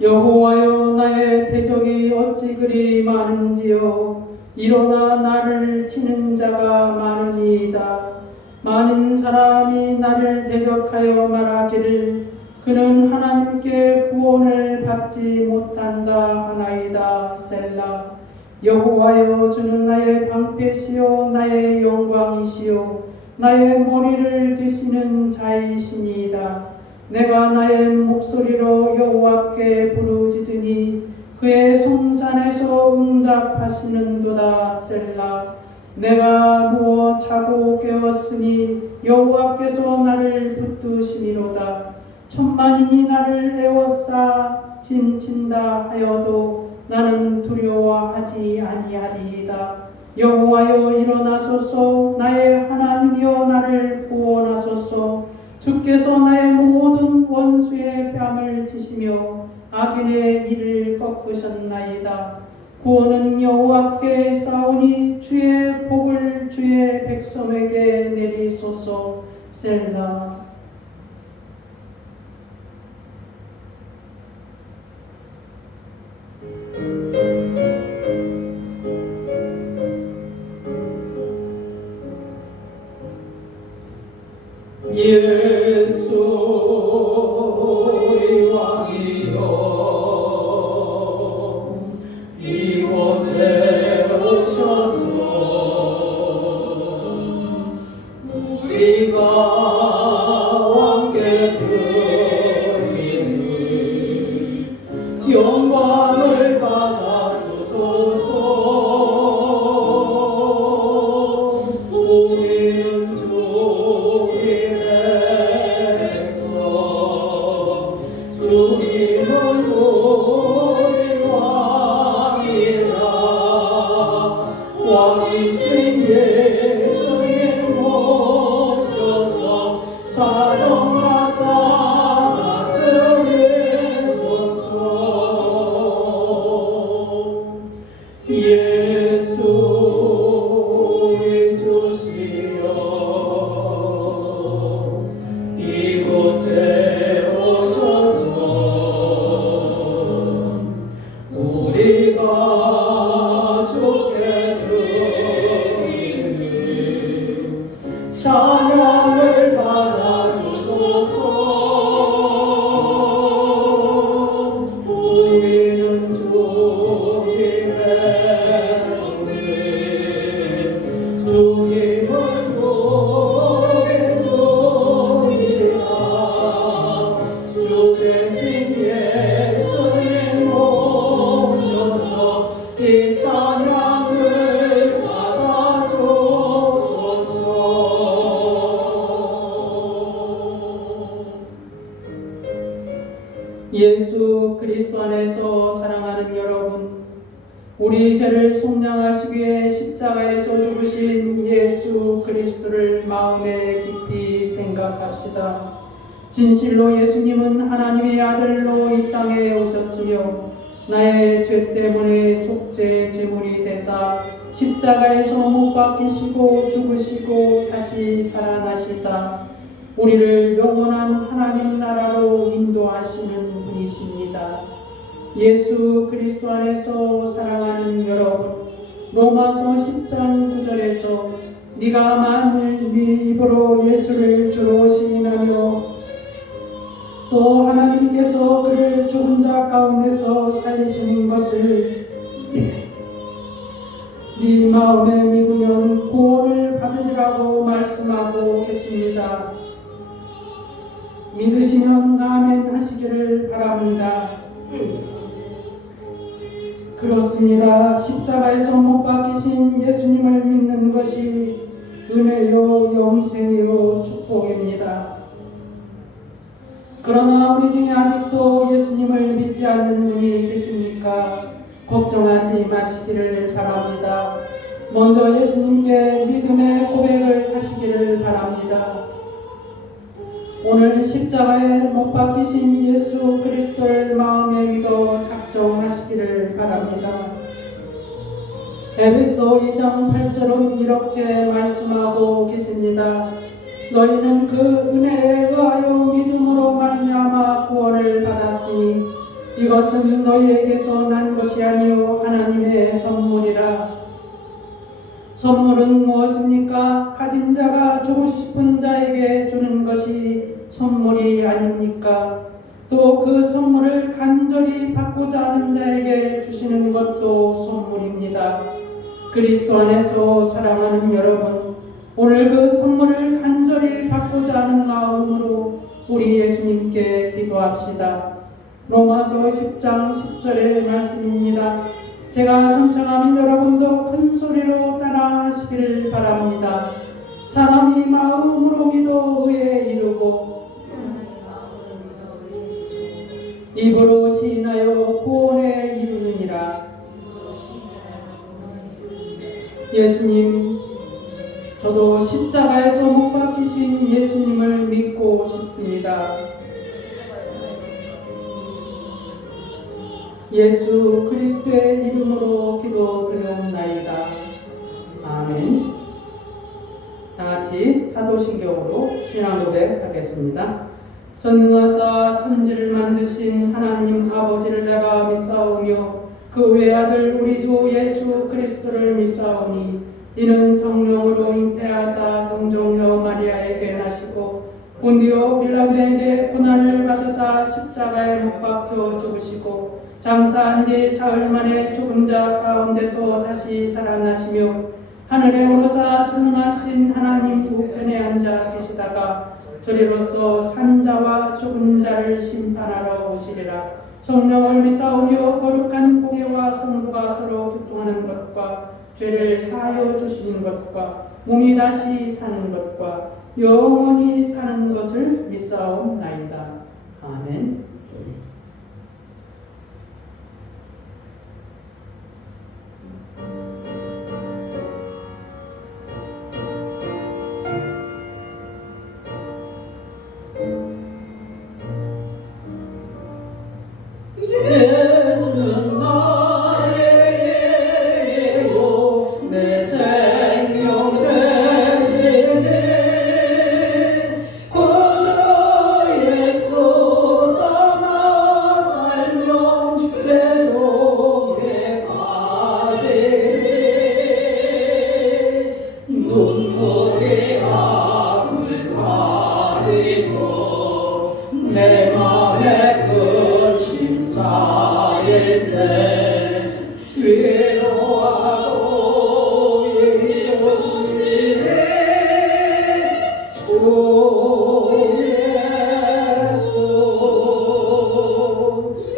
여호와여, 나의 대적이 어찌 그리 많은지요. 일어나 나를 치는 자가 많으니이다. 많은 사람이 나를 대적하여 말하기를 그는 하나님께 구원을 받지 못한다 하나이다. 셀라. 여호와여, 주는 나의 방패시요 나의 영광이시요 나의 머리를 드시는 자이시니이다. 내가 나의 목소리로 여호와께 부르짖으니 그의 성산에서 응답하시는도다. 셀라. 내가 누워 자고 깨었으니 여호와께서 나를 붙드시니로다. 천만인이 나를 에워싸 진친다 하여도 나는 두려워하지 아니하리이다. 여호와여, 일어나소서. 나의 하나님이여, 나를 구원하소서. 주께서 나의 모든 원수의 뺨을 치시며 악인의 이를 꺾으셨나이다. 구원은 여호와께 있사오니 주의 복을 주의 백성에게 내리소서. 셀라. 예수 우리 왕이여, 이곳에 오셔서 우리가 왕께 드리는 영광을 받아 주소서. 우리는 주의 백성, 주님은 우리 왕이라. 왕이신 예수님 모셔서 자성하사 다스리소서. 예수 우리 주시여, 이곳에 오셔서 우리가 주께 드리는 찬양을 받아주소서. 우리는 주의 백성들, 주님을 보게 주시라. 주 대신 예수님 모셔서 이 찬양을 받아주소서. 예수 그리스도 안에서 사랑하는 여러분, 우리 죄를 속량하시기 위해 십자가에서 죽으신 예수 그리스도를 마음에 깊이 생각합시다. 진실로 예수님은 하나님의 아들로 이 땅에 오셨으며 나의 죄 때문에 속죄 제물이 되사 십자가에서 못 박히시고 죽으시고 다시 살아나시사 우리를 영원한 하나님 나라로 인도하시는 분이십니다. 예수 그리스도 안에서 사랑하는 여러분, 로마서 10장 9절에서 네가 만일 네 입으로 예수를 주로 시인하며 또 하나님께서 그를 죽은 자 가운데서 살리신 것을 네 마음에 믿으면 구원을 받으리라고 말씀하고 계십니다. 믿으시면 아멘 하시기를 바랍니다. 그렇습니다. 십자가에서 못 박히신 예수님을 믿는 것이 은혜요 영생이요 축복입니다. 그러나 우리 중에 아직도 예수님을 믿지 않는 분이 계십니까? 걱정하지 마시기를 바랍니다. 먼저 예수님께 믿음의 고백을 하시기를 바랍니다. 오늘 십자가에 못 박히신 예수 그리스도를 마음에 믿어 작정하시기를 바랍니다. 에베소 2장 8절은 이렇게 말씀하고 계십니다. 너희는 그 은혜에 의하여 믿음으로 말미암아 구원을 받았으니 이것은 너희에게서 난 것이 아니요 하나님의 선물이라. 선물은 무엇입니까? 가진 자가 주고 싶은 자에게 주는 것이 선물이 아닙니까? 또 그 선물을 간절히 받고자 하는 자에게 주시는 것도 선물입니다. 그리스도 안에서 사랑하는 여러분, 오늘 그 선물을 간절히 받고자 하는 마음으로 우리 예수님께 기도합시다. 로마서 10장 10절의 말씀입니다. 제가 선창하면 여러분도 큰 소리로 따라 하시길 바랍니다. 사람이 마음으로 믿어 의에 이르고 입으로 시인하여 구원에 이르느니라. 예수님, 저도 십자가에서 못 박히신 예수님을 믿고 싶습니다. 예수 그리스도의 이름으로 기도드리옵나이다. 아멘. 다같이 사도신경으로 신앙 고백하겠습니다. 전능하사 천지를 만드신 하나님 아버지를 내가 믿사오며 그 외아들 우리 주 예수 그리스도를 믿사오니 이는 성령으로 잉태하사 동정녀 마리아에게 나시고 본디오 빌라도에게 고난을 받으사 십자가에 못 박혀 죽으시고 장사한 뒤 사흘 만에 죽은 자 가운데서 다시 살아나시며 하늘에 오르사 전능하신 하나님 우편에 앉아 계시다가 저리로서 산자와 죽은 자를 심판하러 오시리라. 성령을 믿사오며 거룩한 공예와 성부가 서로 교통하는 것과 죄를 사하여 주시는 것과 몸이 다시 사는 것과 영원히 사는 것을 믿사옵나이다. 아멘. 예수는 나의 예요 내 생명 되시네. 고저 예수 떠나 살면 죄종에 빠지리. 눈물이 앞을 가리고 내 맘에 근심 쌓일 때 위로하고 인도주시네. 주 예수,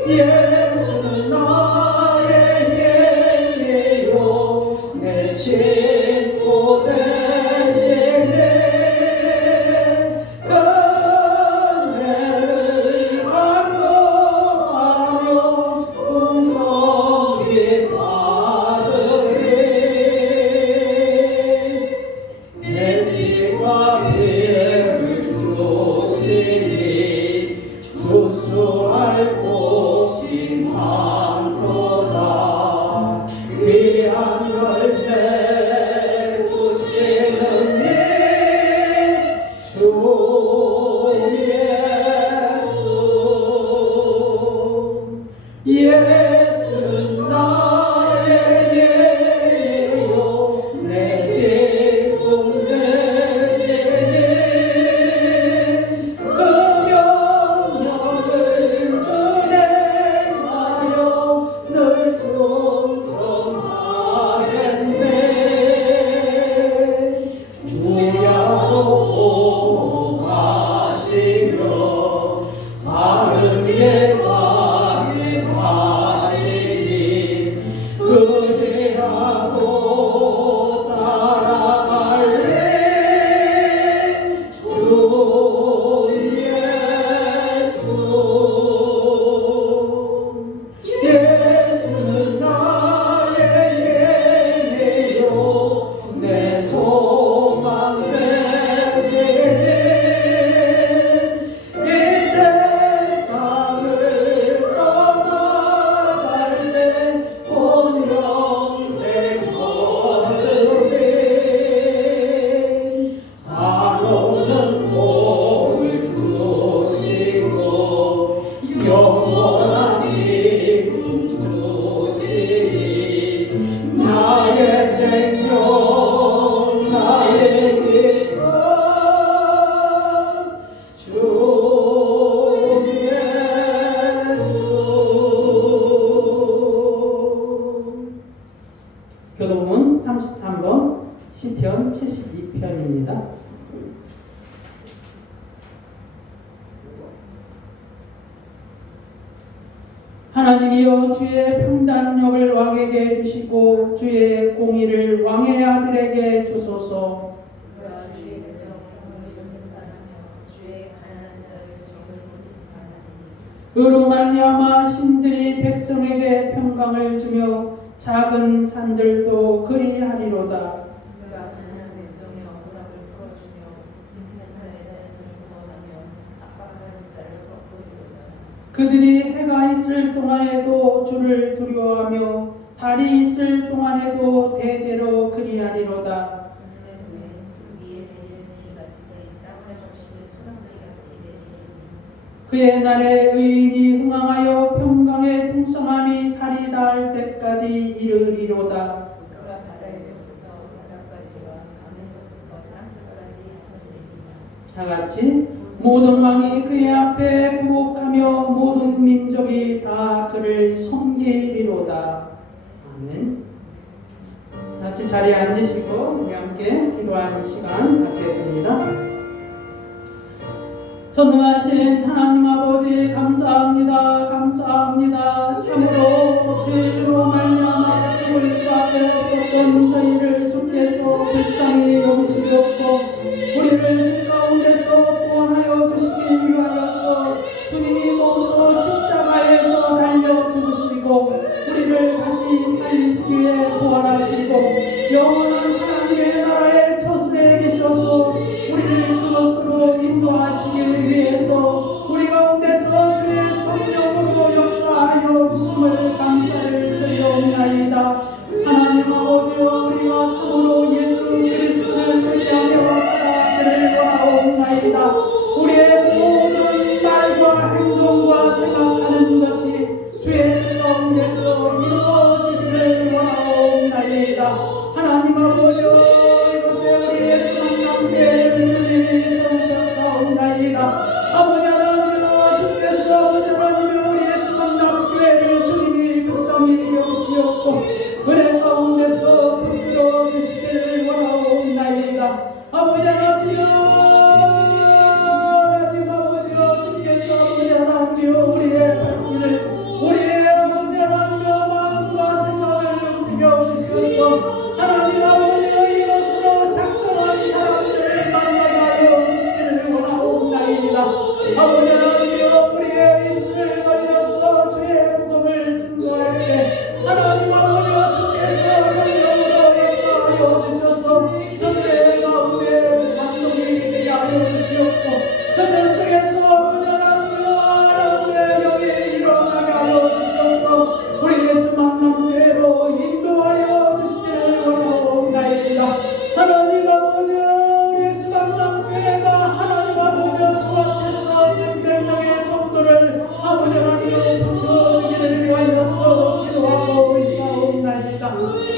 예수는 나의 예예요 내 친구 되시네. 은혜를 간구하며 은총이 받으리. 내 피와 피를 주시니 주수할 곳이 많도다. 귀한 열매 주시는 주 예수, 예수는 나의 예예요 내 기쁨 되시니. 그 명령을 준행하여 늘 충성하겠네. 주야로 하나님이여 주의 평단력을 왕에게 주시고 주의 공의를 왕의 아들에게 주소서. 그가 주의 백성을 인증하며 주의 가난한 자를 정을 인증하나니 의로 말미암아 신들이 백성에게 평강을 주며 작은 산들도 그리하리로다. 그가 가난한 백성의 억울함을 풀어주며 빈한 자의 자손을 구원하며 압박하는 자를 꺾으리로다. 그들이 해가 있을 동안에도 주를 두려워하며 달이 있을 동안에도 대대로 그리하리로다. 그들의 후에 그 위에 내리는 비같이 땅을 적시는 소나무리같이 내리리니 그의 날에 의인이 흥황하여 평강의 풍성함이 달이 닿을 때까지 이르리로다. 그가 바다에서부터 바다까지와 강에서부터 땅끝까지 다스리리라. 다같이 모든 왕이 그의 앞에 굴복하며 모든 민족이 다 그를 섬기리로다. 아멘. 같이 자리에 앉으시고 우리 함께 기도하는 시간 갖겠습니다. 전능하신 하나님 아버지 감사합니다. 감사합니다. 참으로 죄로 말미암아 죽을 수밖에 없었던 저희를 주께서 불쌍히 여기시옵고 우리를 죄 가운데서 구원하여 주시기 위하여서 주님이 몸소 십자가에서 달려 죽으시고 우리를 다시 살리시기에 부활하시고 영원한 하나님의 나라의 처소에 계셔서 우리를 그것으로 인도하시기 위해서 우리 가운데서 주의 성령으로 역사하여 주심을 감사를 드리옵나이다. 하나님 아버지여 우리가 참으로 예수 그리스도를 의지하며 살아가기를 원하옵나이다. 우리의 모든 말과 행동과 생각하는 것이 주의 뜻 가운데서 이루어지기를 원하옵나이다. 하나님 아버지여 이곳에 우리 예수 만남교회를 주님이 세우셨사옵나이다. 아버지 하나님이여 주께서 아버지 하나님이여 우리 예수 만남교회를 주님이 불쌍히 여기시옵고 은혜 가운데서 붙들어 주시기를 원하옵나이다. 아버지 하나님이여 하나님 아버지여 주께서 아버지 하나님이여 우리의 발길을 우리의 아버지 하나님이여 마음과 생각을 움직여 주시옵소서. 하나님 아버지여 이것으로 작정한 사람들을 만나게 하여 주시기를 원하옵나이다. 아버지 하나님이여 우리의 입술을 걸려서 주의 복음을 증거할 때 하나님 아버지여 주께서 성령으로 역사하여 주셔서 저들의 마음에 감동이 되게 하여 주시옵고 저들 속에서 아버지 하나님이여 하나님의 영이 일어나게 하여 주시옵고 우리 예수 만남교회로 인도하여 주시기를 원하옵나이다. 하나님 아버지여 우리 예수 만남교회가 하나님 아버지여 주 앞에서 생명력의 성도를 아버지 하나님으로 붙여주기를 위하여서 기도하고 있사옵나이다.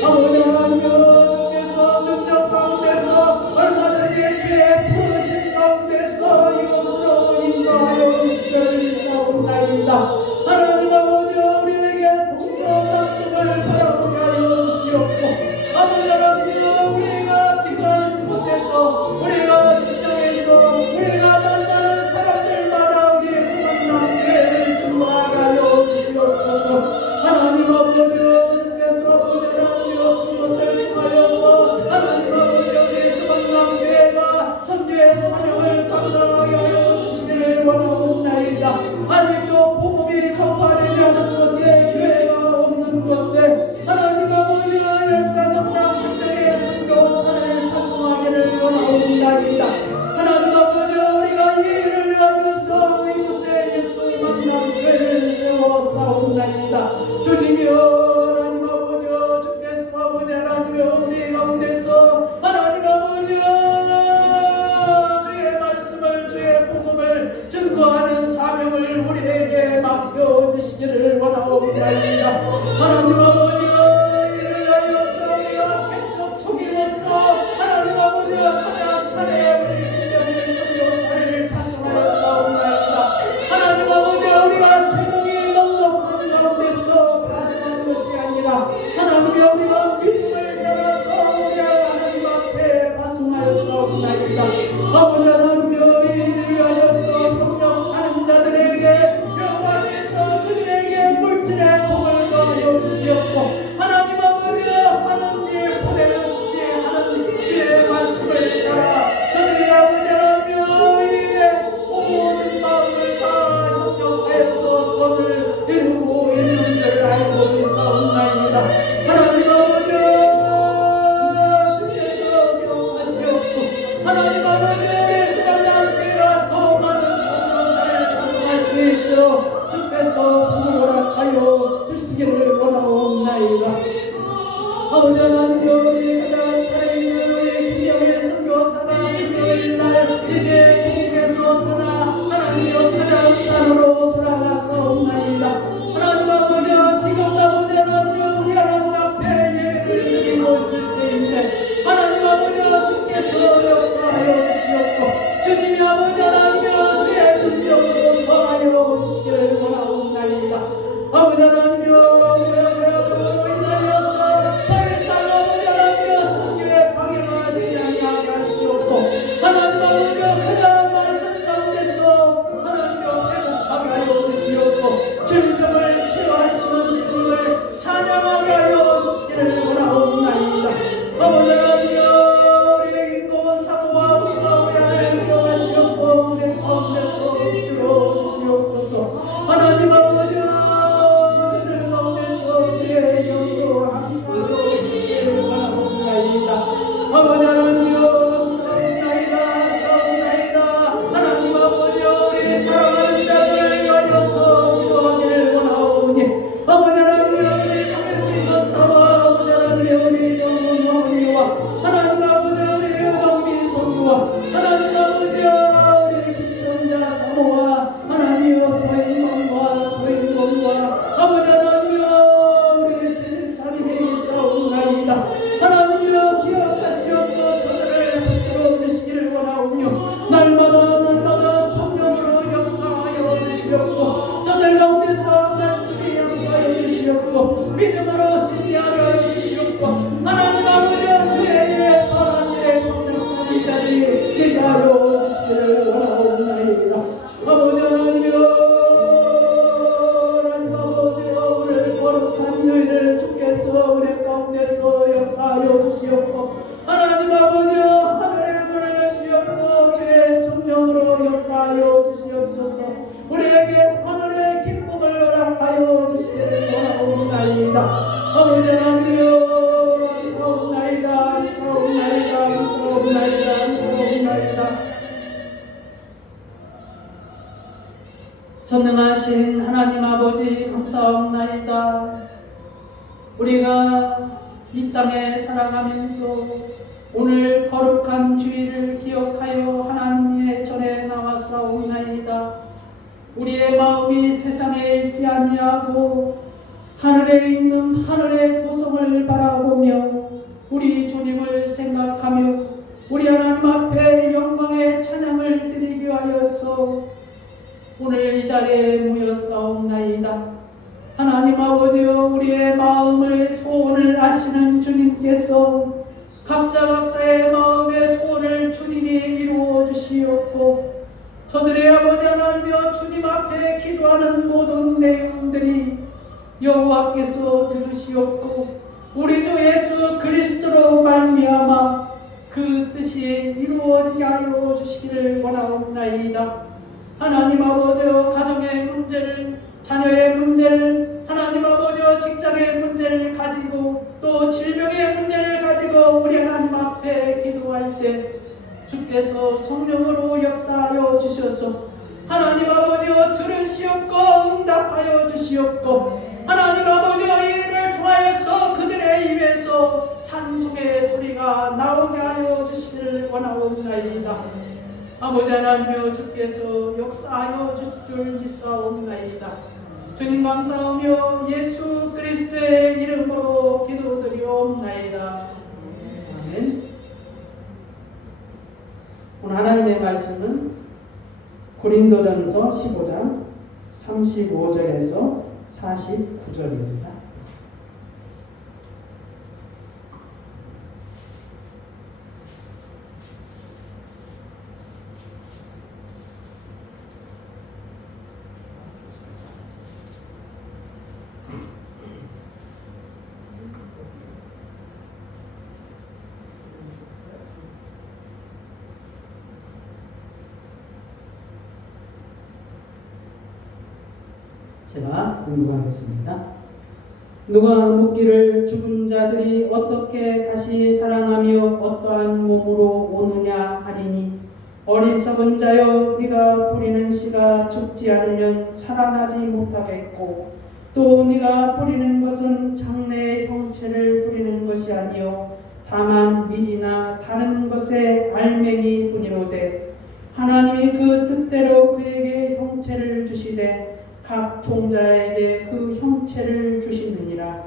아버지 하나님이여 주께서 능력 가운데서 얼마든지 주의 부르심 가운데서 이곳으로 인도하여 주시기를 사옵나이다. 하나님 아버지여 우리에게 동서남북을 바라보게 하여 주시옵고 아버지 하나님이여 우리가 기도하는 곳에서 우리가 직장에서 우리가 만나는 사람들마다 우리 예수 만남교회를 증거하게 하여 주시옵소서. 하나님 아버지여 주께서 아버지 하나님이여 그것을 통하여서 하나님 아버지여 우리 예수 만남교회가 천주의 사명을 감당하게 하여 주시기를 원하옵나이다. 아직도 복음이 전파되지 않은 곳에 교회가 없는 곳에 하나님 아버지여 열가정당 한 명의 선교사를 파송하기를 원하옵나이다. 하나님 아버지여 우리가 이 일을 위하여서 이곳에 예수 만남교회를 세워사옵나이다. 주님이여 하나님 아버지여 주께서 아버지 하나님이여 우리 가운데서 하나님 아버지여 주의 말씀을 주의 복음을 증거하는 사명을 우리에게 맡겨주시기를 원하옵나이다. 하나님 아버지여 이를 하여서 우리가 개척 초기로서 하나님 아버지여 하나 차례 우리 분명히 선교사를 파송하였사옵나이다. 하나님 아버지여 우리가 체력이 넉넉한 가운데서 파송하는 것이 아니라 하나님이여 우리가 믿음을 따라서 우리 하나님 앞에 파송하였사옵나이다. 아버지 하나님이여 이 일을 하여서 협력하는 자들에게 여호와께서 그들에게 물질 역사하여 주시옵소서. 우리에게 하늘의 기쁨을 허락하여 주시기를 원하옵나이다. 아버지 하나님이여, 사옵나이다, 사옵나이다, 사옵나이다, 사옵나이다. 전능하신 하나님 아버지 감사합나이다. 우리가 이 땅에 살아가면서 오늘 거룩한 주일을 기억하여 하나님의 전에 나왔사옵나이다. 우리의 마음이 세상에 있지 아니하고 하늘에 있는 하늘의 도성을 바라보며 우리 주님을 생각하며 우리 하나님 앞에 영광의 찬양을 드리기 위하여서 오늘 이 자리에 모였사옵나이다. 하나님 아버지여, 우리의 마음의 소원을 아시는 주님께서 각자의 마음의 소원을 주님이 이루어 주시옵고, 저들의 아버지 하나님이여, 주님 앞에 기도하는 모든 내용들이 여호와께서 들으시옵고 우리 주 예수 그리스도로 말미암아 그 뜻이 이루어지게 하여 주시기를 원하옵나이다. 하나님 아버지여, 가정의 문제를, 자녀의 문제를, 하나님 아버지여, 직장의 문제를 가지고 또 질병의 문제를 가지고 우리 하나님 앞에 기도할 때 주께서 성령으로 역사하여 주셔서 하나님 아버지여 들으시옵고 응답하여 주시옵고, 하나님 아버지여 이를 통하여서 그들의 입에서 찬송의 소리가 나오게 하여 주시기를 원하옵나이다. 아버지 하나님이여, 주께서 역사하여 주실 줄 믿사옵나이다. 주님 감사하며 예수 그리스도의 이름으로 기도드리옵나이다. 아멘. 오늘 하나님의 말씀은 고린도전서 15장 35절에서 49절입니다. 제가 공부하겠습니다. 누가 묻기를 죽은 자들이 어떻게 다시 살아나며 어떠한 몸으로 오느냐 하리니, 어리석은 자여, 네가 뿌리는 씨가 죽지 않으면 살아나지 못하겠고, 또 네가 뿌리는 것은 장래의 형체를 뿌리는 것이 아니요 다만 밀이나 다른 것의 알맹이 뿐이로되, 하나님이 그 뜻대로 그에게 형체를 주시되 각 종자에게 그 형체를 주시느니라.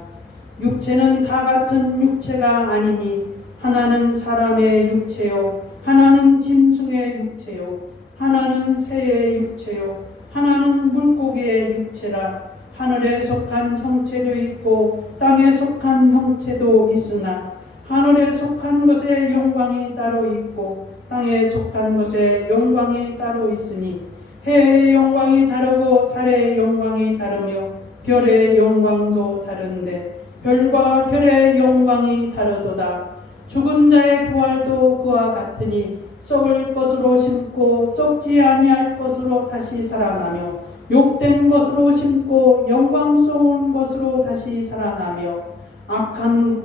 육체는 다 같은 육체가 아니니, 하나는 사람의 육체요, 하나는 짐승의 육체요, 하나는 새의 육체요, 하나는 물고기의 육체라. 하늘에 속한 형체도 있고 땅에 속한 형체도 있으나, 하늘에 속한 것의 영광이 따로 있고 땅에 속한 것의 영광이 따로 있으니, 해의 영광이 다르고 달의 영광이 다르며 별의 영광도 다른데 별과 별의 영광이 다르도다. 죽은 자의 부활도 그와 같으니, 썩을 것으로 심고 썩지 아니할 것으로 다시 살아나며, 욕된 것으로 심고 영광스러운 것으로 다시 살아나며,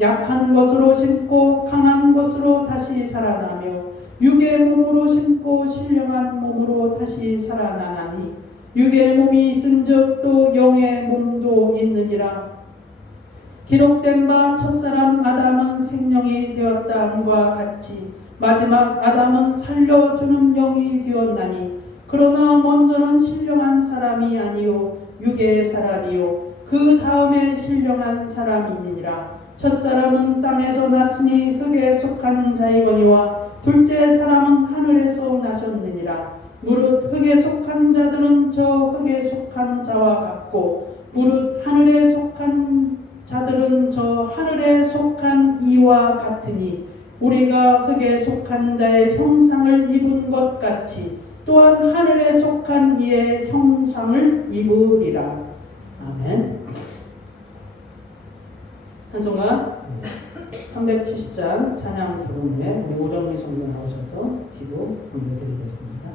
약한 것으로 심고 강한 것으로 다시 살아나며, 육의 몸으로 심고 신령한 몸으로 다시 살아나나니, 육의 몸이 있은즉 또 영의 몸도 있느니라. 기록된 바 첫사람 아담은 생명이 되었다함과 같이 마지막 아담은 살려주는 영이 되었나니, 그러나 먼저는 신령한 사람이 아니요 육의 사람이요 그 다음에 신령한 사람이니라. 첫사람은 땅에서 났으니 흙에 속한 자이거니와 둘째 사람은 하늘에서 나셨느니라. 무릇 흙에 속한 자들은 저 흙에 속한 자와 같고, 무릇 하늘에 속한 자들은 저 하늘에 속한 이와 같으니, 우리가 흙에 속한 자의 형상을 입은 것 같이 또한 하늘에 속한 이의 형상을 입으리라. 아멘. 찬송가 370장 찬양 부르는 우리 오정미 성도 나오셔서 기도 올려드리겠습니다.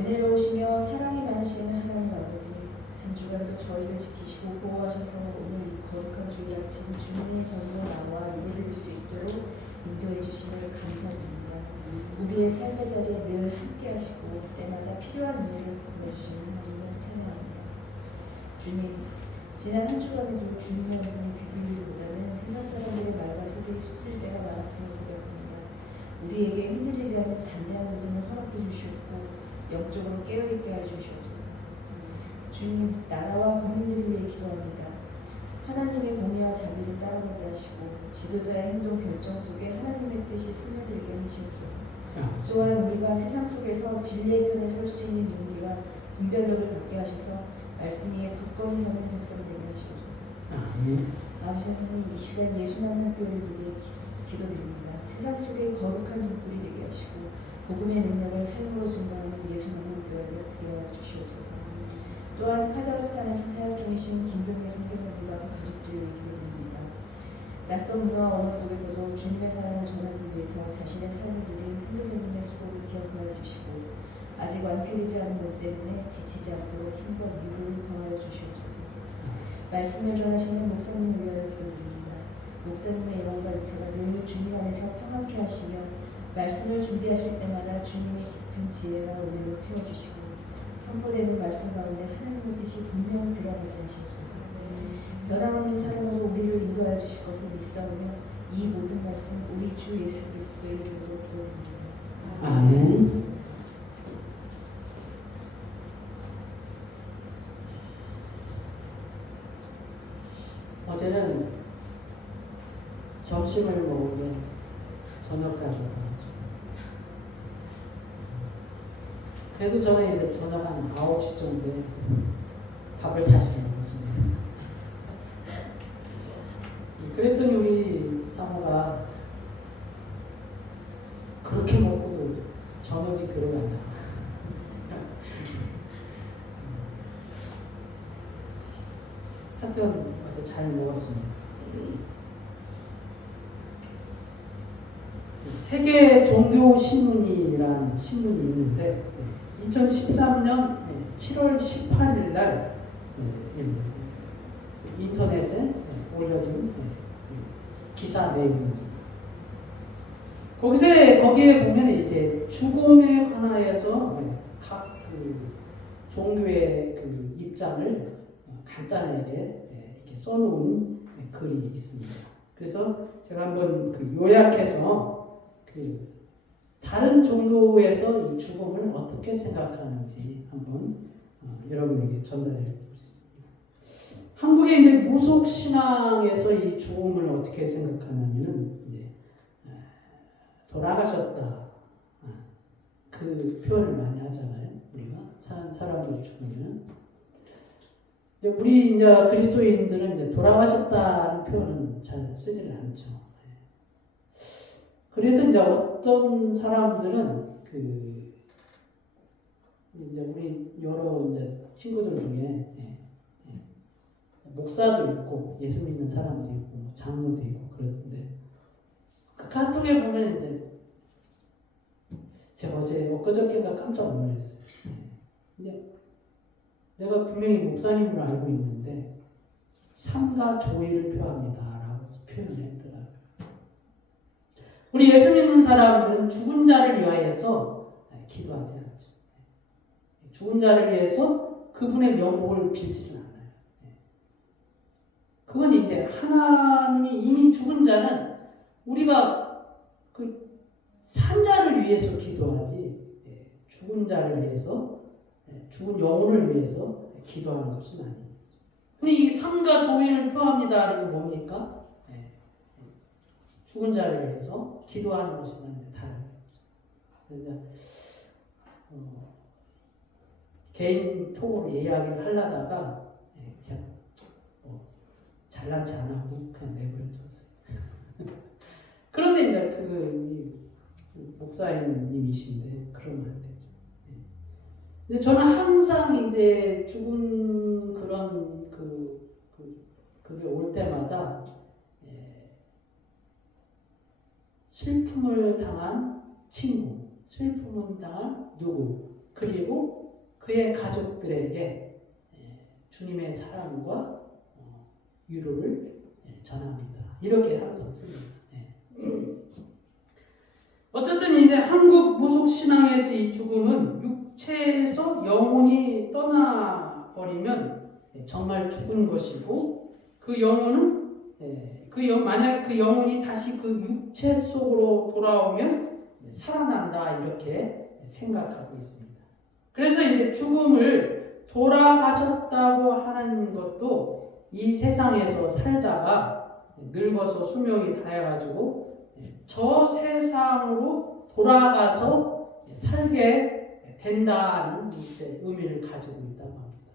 은혜로우시며 사랑이 많으신 하나님 아버지, 한 주간도 저희를 지키시고 보호하셔서 오늘 이 거룩한 주일 아침 주님의 전으로 나와 예배드릴 수 있도록 인도해 주심을 감사드립니다. 우리의 삶의 자리에 늘 함께 하시고 때마다 필요한 은혜를 보내주시는 하나님을 찬양합니다. 주님, 지난 한 주간에도 주님의 음성을 귀 기울이기보다는 세상 사람들의 말과 소리에 휩쓸릴 때가 많았음을 고백합니다. 우리에게 흔들리지 않는 단단한 믿음을 허락해 주시옵고 영적으로 깨어있게 해주시옵소서. 주님, 나라와 국민들을 위해 기도합니다. 하나님의 공의와 자비를 따라가게 하시고 지도자의 행동 결정 속에 하나님의 뜻이 스며들게 하시옵소서. 또한 우리가 세상 속에서 진리의 편에 설 수 있는 용기와 분별력을 갖게 하셔서 말씀 위에 굳건히 서는 백성 되게 하시옵소서. 아버지 하나님, 이 시간 예수 만난 교회를 위해 기도드립니다. 세상 속에 거룩한 등불이 되게 하시고 복음의 능력을 삶으로 증거하는 예수 만난 교회를 되게 주시옵소서. 또한 카자흐스탄에서 사역 중이신 김병희 선교사님과 가족들을 위해 기도드립니다. 낯선 문화와 언어 속에서도 주님의 사랑을 전하기 위해서 자신의 삶을 드린 선교사님의 수고를 기억하여 주시고 아직 완쾌되지 않은 것 때문에 지치지 않도록 힘과 위로를 더하여 주시옵소서. 말씀을 전하시는 목사님을 위하여 기도드립니다. 목사님의 영혼과 육체가 늘 주님 안에서 평안케 하시며 말씀을 준비하실 때마다 주님의 깊은 지혜와 은혜로 채워주시고 선포되는 말씀 가운데 하나님의 뜻이 분명히 드러나게 하시옵소서. 변함없는 사랑으로 우리를 인도하여 주실 것을 믿사오며 이 모든 말씀 우리 주 예수 그리스도의 이름으로 기도드립니다. 아멘. 어제는 점심을 먹으면 저녁까지 먹었죠. 그래도 저는 이제 저녁 한 9시 정도에 밥을 다시 먹었습니다. 그랬더니 우리 사모가 그렇게 먹고도 저녁이 들어가냐. 하여튼 어제 잘 먹었습니다. 세계 종교 신문이라는 신문이 있는데 2013년 7월 18일 날 인터넷에 올려진 기사 내용입니다. 거기에 보면 이제 죽음에 관하여서 각 그 종교의 그 입장을 간단하게 이렇게 써놓은 글이 있습니다. 그래서 제가 한번 그 요약해서 그 다른 종교에서 이 죽음을 어떻게 생각하는지 한번 여러분에게 전달해 드리겠습니다. 한국의 이제 무속 신앙에서 이 죽음을 어떻게 생각하냐면은 이제 돌아가셨다 그 표현을 많이 하잖아요. 우리가 사람들이 죽으면 우리 이제 그리스도인들은 이제 돌아가셨다는 표현은 잘 쓰지를 않죠. 그래서 이제 어떤 사람들은 그 이제 우리 여러 이제 친구들 중에 목사도 있고 예수 믿는 사람도 있고 장로도 있고 그런데 그 카톡에 보면 이제 제가 엊그저께가 깜짝 놀랐어요. 이제 내가 분명히 목사님으로 알고 있는데 삼가 조의를 표합니다라고 표현을 했더라고요. 우리 예수 믿는 사람들은 죽은 자를 위하여서 기도하지 않죠. 죽은 자를 위해서 그분의 명복을 빌지는 않아요. 그건 이제 하나님이 이미 죽은 자는 우리가 그 산 자를 위해서 기도하지 죽은 자를 위해서 죽은 영혼을 위해서 기도하는 것은 아니에요. 근데 이 삼가 조의를 표합니다. 이거 뭡니까? 죽은 자를 위해서 기도하는 것이나 다른 거죠. 개인 톡으로 이야기를 하려다가 그냥 잘난치 안 하고 그냥 내버려뒀어요. 그런데 이제 그 목사님이신데 그러면 안 되죠. 근데 저는 항상 이제 죽은 그런 그게 올 때마다 슬픔을 당한 친구, 슬픔을 당한 누구, 그리고 그의 가족들에게 주님의 사랑과 위로를 전합니다. 이렇게 항상 씁니다. 어쨌든 이제 한국 무속 신앙에서 이 죽음은 육체에서 영혼이 떠나버리면 정말 죽은 것이고 그 영혼은 만약 그 영혼이 다시 그 육체 속으로 돌아오면 살아난다 이렇게 생각하고 있습니다. 그래서 이제 죽음을 돌아가셨다고 하는 것도 이 세상에서 살다가 늙어서 수명이 다해가지고 저 세상으로 돌아가서 살게 된다는 의미를 가지고 있다고 합니다.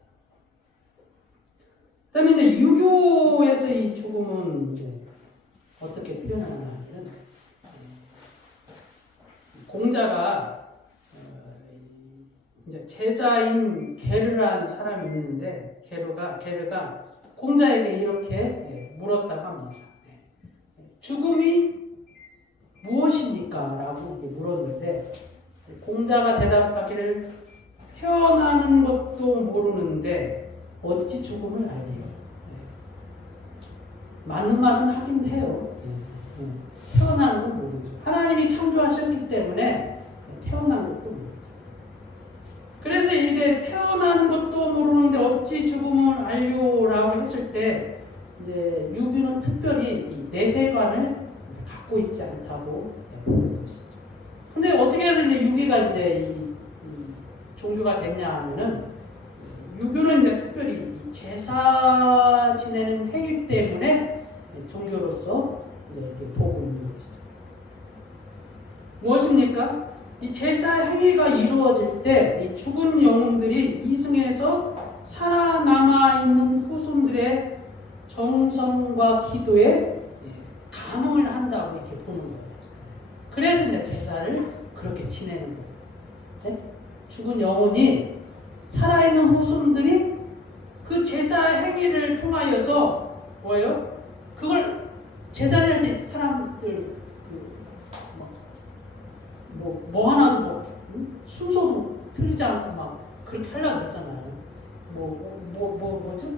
그다음에 이제 유교에서 이 죽음은 어떻게 표현하냐면 공자가 이제 제자인 게르라는 사람이 있는데 게르가 공자에게 이렇게 물었다고 합니다. 죽음이 무엇입니까? 라고 물었는데 공자가 대답하기를 태어나는 것도 모르는데 어찌 죽음을 알리요? 많은 말은 하긴 해요. 태어나는 건 모르죠. 하나님이 창조하셨기 때문에 태어난 것도 모르죠. 그래서 이제 태어난 것도 모르는데 어찌 죽음을 알요라고 했을 때 이제 유교는 특별히 이 내세관을 갖고 있지 않다고 보는 것이죠. 근데 어떻게 해서 이제 유교가 이제 이 종교가 됐냐 하면은 유교는 이제 특별히 제사 지내는 행위 때문에 종교로서 이렇게 보고 있는 것이죠. 무엇입니까? 이 제사 행위가 이루어질 때 이 죽은 영혼들이 이승에서 살아남아 있는 후손들의 정성과 기도에 감흥을 한다고 이렇게 보는 거예요. 그래서 이제 제사를 그렇게 지내는 거예요. 네? 죽은 영혼이 살아있는 후손들이 그 제사를 지내는 거예요. 그래서 이제 제사를 그렇게 지내는 거예요. 그래서 이제 제사를 그렇게 지내는 거예요. 네? 죽은 영혼이 살아있는 후손들이 그 제사를 지내는 거예요. 그래서 이제 제사를 그렇게 지내는 거예요. 네? 죽은 영혼이 살아있는 후손들이 그 제사 행위를 통하여서 뭐예요? 그걸 제사할 때 사람들 뭐 하나도 순서도 틀리지 않고 막 그렇게 하려고 했잖아요. 뭐지?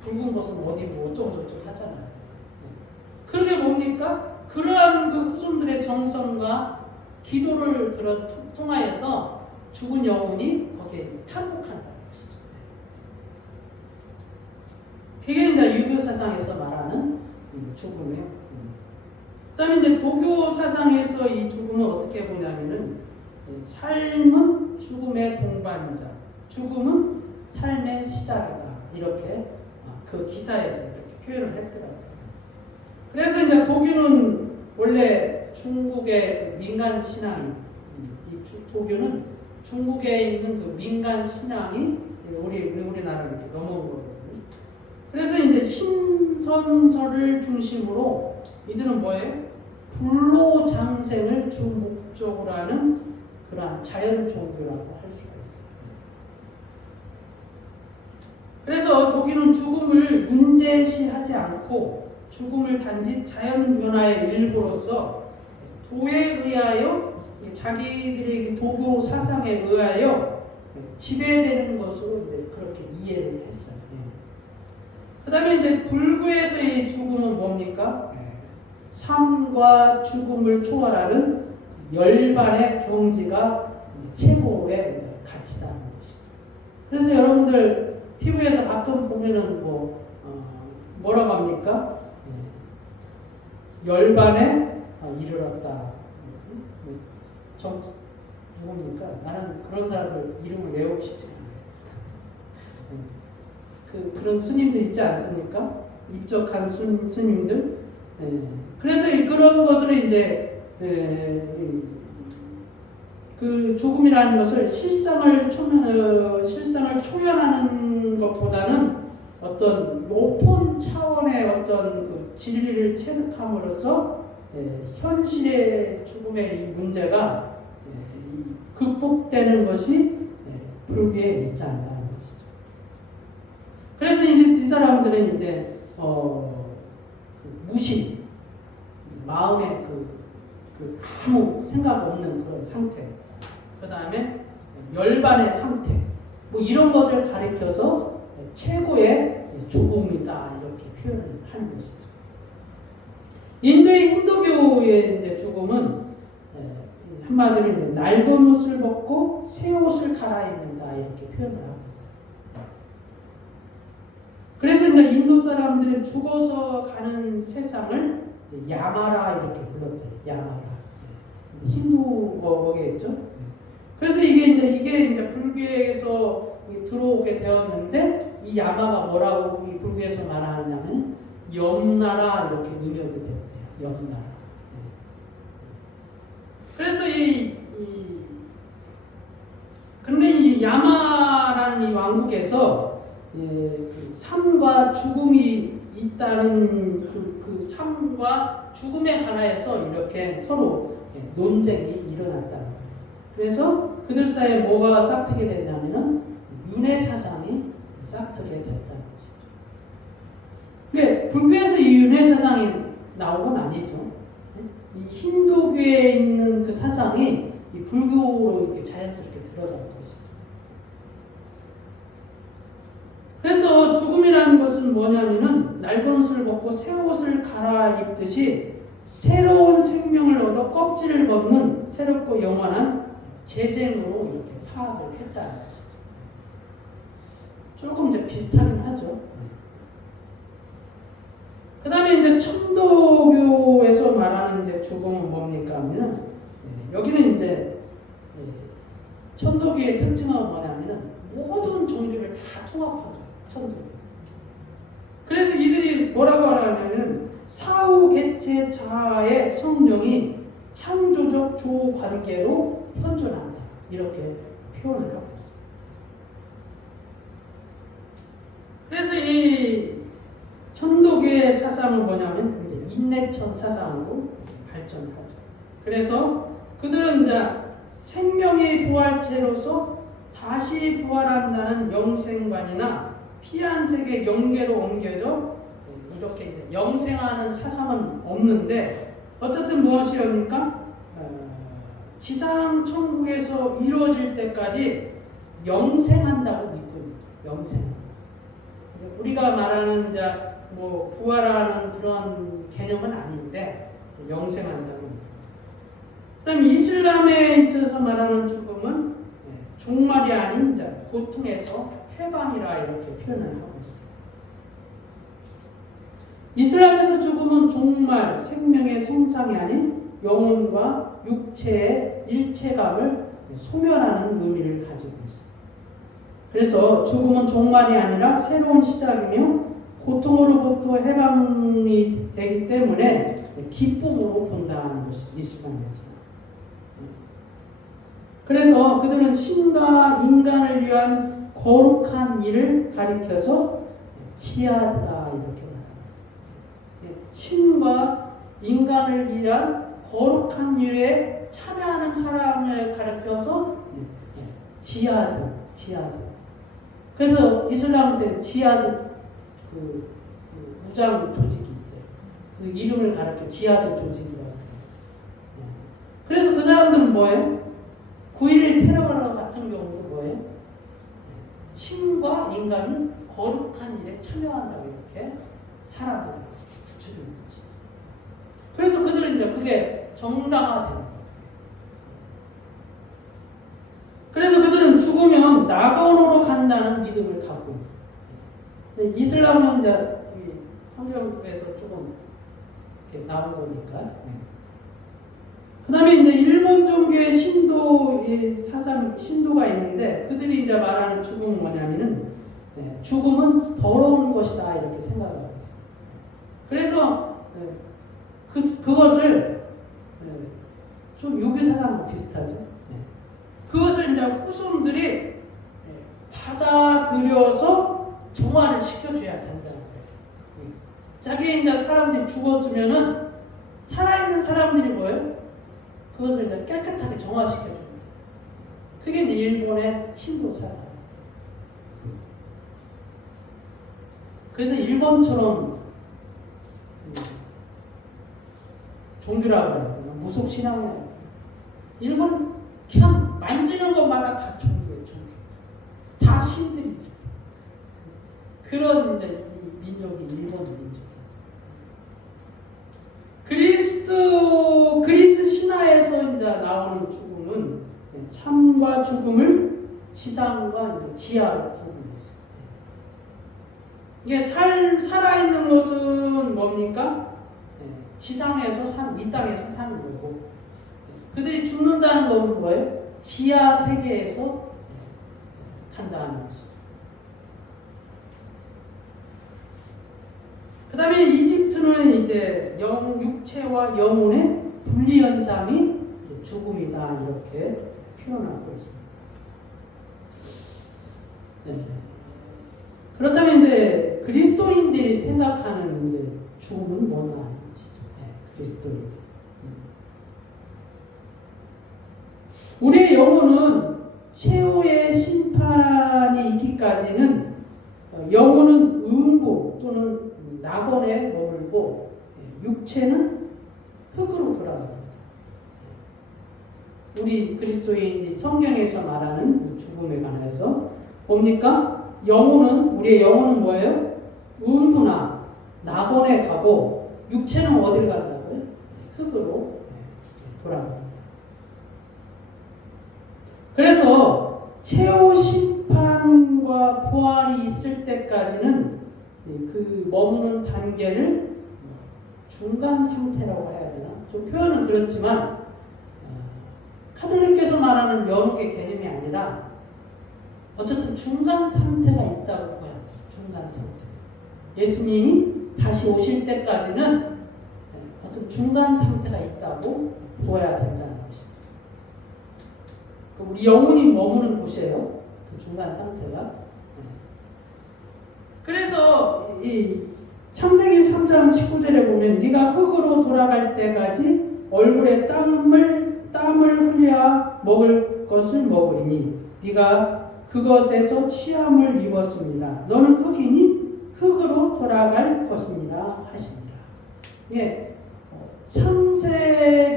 붉은 것은 어디 어쩌고저쩌고 하잖아요. 그러게 뭡니까? 그러한 그 후손들의 정성과 기도를 통하여서 죽은 영혼이 거기에 탑복한다는 것이죠. 그게 이제 유교 사상에서 말하는 죽음이에요. 그다음에 이제 도교 사상에서 이 죽음을 어떻게 보냐면은 삶은 죽음의 동반자, 죽음은 삶의 시작이다. 이렇게 그 기사에서 이렇게 표현을 했더라고요. 그래서 이제 도교는 원래 중국의 민간 신앙이, 도교는 중국에 있는 그 민간 신앙이 우리나라로 이렇게 넘어온 거거든요. 그래서 이제 신선설을 중심으로 이들은 뭐예요? 불로장생을 주 목적으로 하는 그러한 자연 종교라고 할 수가 있어요. 그래서 도교는 죽음을 문제시하지 않고 죽음을 단지 자연 변화의 일부로서 도에 의하여 자기들의 도교 사상에 의하여 지배되는 것으로 이제 그렇게 이해를 했어요. 그 다음에 이제 불교에서의 죽음은 뭡니까? 삶과 죽음을 초월하는 열반의 경지가 최고의 가치다는 것이죠. 그래서 여러분들 TV에서 가끔 보면은 뭐라고 합니까? 열반에 이르렀다. 누굽니까? 나는 그런 사람들 이름을 외우고 싶지 않아요. 그런 스님들 있지 않습니까? 입적한 스님들. 그래서 그런 것을 이제 그 죽음이라는 것을 실상을 초연하는 것보다는 어떤 높은 차원의 어떤 그 진리를 체득함으로써 현실의 죽음의 이 문제가 극복되는 것이 불교의 입장이라는 것이죠. 그래서 이 사람들은 이제 무심, 마음에 아무 생각 없는 그런 상태, 그 다음에 열반의 상태, 이런 것을 가리켜서 최고의 죽음이다 이렇게 표현을 하는 것이죠. 인도의 힌두교의 이제 죽음은 한마디로 이제 낡은 옷을 벗고 새 옷을 갈아입는다 이렇게 표현을 하고 있어요. 그래서 이제 인도 사람들은 죽어서 가는 세상을 야마라 이렇게 불렀대요. 야마라. 힌두어겠죠. 그래서 이게 이제 불교에서 들어오게 되었는데 이 야마가 뭐라고 이 불교에서 말하냐면 염나라 이렇게 능력이 되었대요. 염나라. 그래서 근데 이 야마라는 이 왕국에서 그 삶과 죽음이 있다는 그 삶과 죽음에 관하여서 이렇게 서로 논쟁이 일어났다는 거예요. 그래서 그들 사이에 뭐가 싹트게 됐냐면은 윤회 사상이 싹트게 됐다는 것이죠. 근데 불교에서 이 윤회 사상이 나온 건 아니죠. 이 힌두교에 있는 그 사상이 이 불교로 이렇게 자연스럽게 들어간 것이죠. 그래서 죽음이라는 것은 뭐냐면은 낡은 옷을 벗고 새 옷을 갈아입듯이 새로운 생명을 얻어 껍질을 벗는 새롭고 영원한 재생으로 이렇게 파악을 했다는 것이죠. 조금 이제 비슷하긴 하죠. 그 다음에 이제 천도교에서 말하는 이제 죽음은 뭡니까 하면은 여기는 이제 천도교의 특징은 뭐냐면은 모든 종교를 다 통합한 거예요. 천도교. 그래서 이들이 뭐라고 하냐면은 사후개체 자아의 성령이 창조적 조관계로 현존한다. 이렇게 표현을 하고 있어요. 그래서 이 천도교의 사상은 뭐냐면 이제 인내천 사상으로 발전하죠. 그래서 그들은 이제 생명의 부활체로서 다시 부활한다는 영생관이나 피안색의 영계로 옮겨져 이렇게 이제 영생하는 사상은 없는데 어쨌든 무엇이옵니까? 지상 천국에서 이루어질 때까지 영생한다고 믿고 있는 영생. 우리가 말하는 이제 뭐 부활하는 그런 개념은 아닌데 영생한다는. 그다음 이슬람에 있어서 말하는 죽음은 종말이 아닌 자 고통에서 해방이라 이렇게 표현을 하고 있습니다. 이슬람에서 죽음은 종말, 생명의 성상이 아닌 영혼과 육체의 일체감을 소멸하는 의미를 가지고 있습니다. 그래서 죽음은 종말이 아니라 새로운 시작이며 고통으로부터 해방이 되기 때문에 기쁨으로 본다는 것이 이슬람에서. 그래서 그들은 신과 인간을 위한 거룩한 일을 가리켜서 지하드다 이렇게 말합니다. 신과 인간을 위한 거룩한 일에 참여하는 사람을 가리켜서 지하드. 그래서 이슬람에서 지하드 그 무장 조직이 있어요. 그 이름을 가리켜 지하드 조직이라고 해요. 그래서 그 사람들은 뭐예요? 9.11 테러 같은 경우도 뭐예요? 신과 인간이 거룩한 일에 참여한다고 이렇게 사람들을 주는 것이죠. 그래서 그들은 이제 그게 정당화되는 거예요. 그래서 그들은 죽으면 낙원으로 간다는 믿음을 갖고 있어요. 근데 이슬람은 이제 성경에서 조금 이렇게 나온 거니까. 그 다음에 이제 일본 종교의 신도의 사상, 신도가 있는데 그들이 이제 말하는 죽음은 뭐냐면은 죽음은 더러운 것이다 이렇게 생각을 하고 있어요. 그래서 그것을 좀 유교사상과 비슷하죠. 그것을 이제 후손들이 받아들여서 정화를 시켜줘야 된다는 거예요. 자기 이제 사람들이 죽었으면은 살아있는 사람들이 뭐예요? 그것을 이제 깨끗하게 정화시켜줍니다. 그게 이제 일본의 신도 사상. 그래서 일본처럼 종교라고 해야 되나? 무속 신앙이라고 해야 되나? 일본은 그냥 만지는 것마다 다 종교예요, 종교. 다 신들이 있어요. 그런 이제 이 민족이 일본 민족이죠. 그리스 신화에서 이제 나오는 죽음은 삶과 죽음을 지상과 이제 지하로 구분했어요. 이게 살아있는 것은 뭡니까? 지상에서 이 땅에서 사는 거고, 그들이 죽는다는 건 뭐예요? 지하 세계에서 간다는 것이죠. 그 다음에 이집트는 이제 육체와 영혼의 분리 현상이 죽음이다 이렇게 표현하고 있습니다. 네. 그렇다면 이제 그리스도인들이 생각하는 이제 죽음은 뭐냐 하는 것이죠. 네, 그리스도인들. 우리의 영혼은 최후의 심판이 있기까지는 영혼은 음부 또는 낙원에 머물고 육체는 흙으로 돌아갑니다. 우리 그리스도인이 성경에서 말하는 죽음에 관해서 뭡니까? 우리의 영혼은 뭐예요? 음부나 낙원에 가고 육체는 어디를 간다고요? 흙으로 돌아갑니다. 그래서 최후 심판과 부활이 있을 때까지는 그 머무는 단계를 중간 상태라고 해야 되나? 좀 표현은 그렇지만 카톨릭께서 말하는 연옥의 개념이 아니라 어쨌든 중간 상태가 있다고 봐야 돼요. 중간 상태. 예수님이 다시 오실 때까지는 어떤 중간 상태가 있다고 보아야 된다는 것이죠. 우리 영혼이 머무는 곳이에요. 그 중간 상태가. 그래서 이 창세기 3장 19절에 보면 네가 흙으로 돌아갈 때까지 얼굴에 땀을 흘려야 먹을 것을 먹으리니 네가 그것에서 취함을 입었습니다. 너는 흙이니 흙으로 돌아갈 것이니라 하시니라. 예,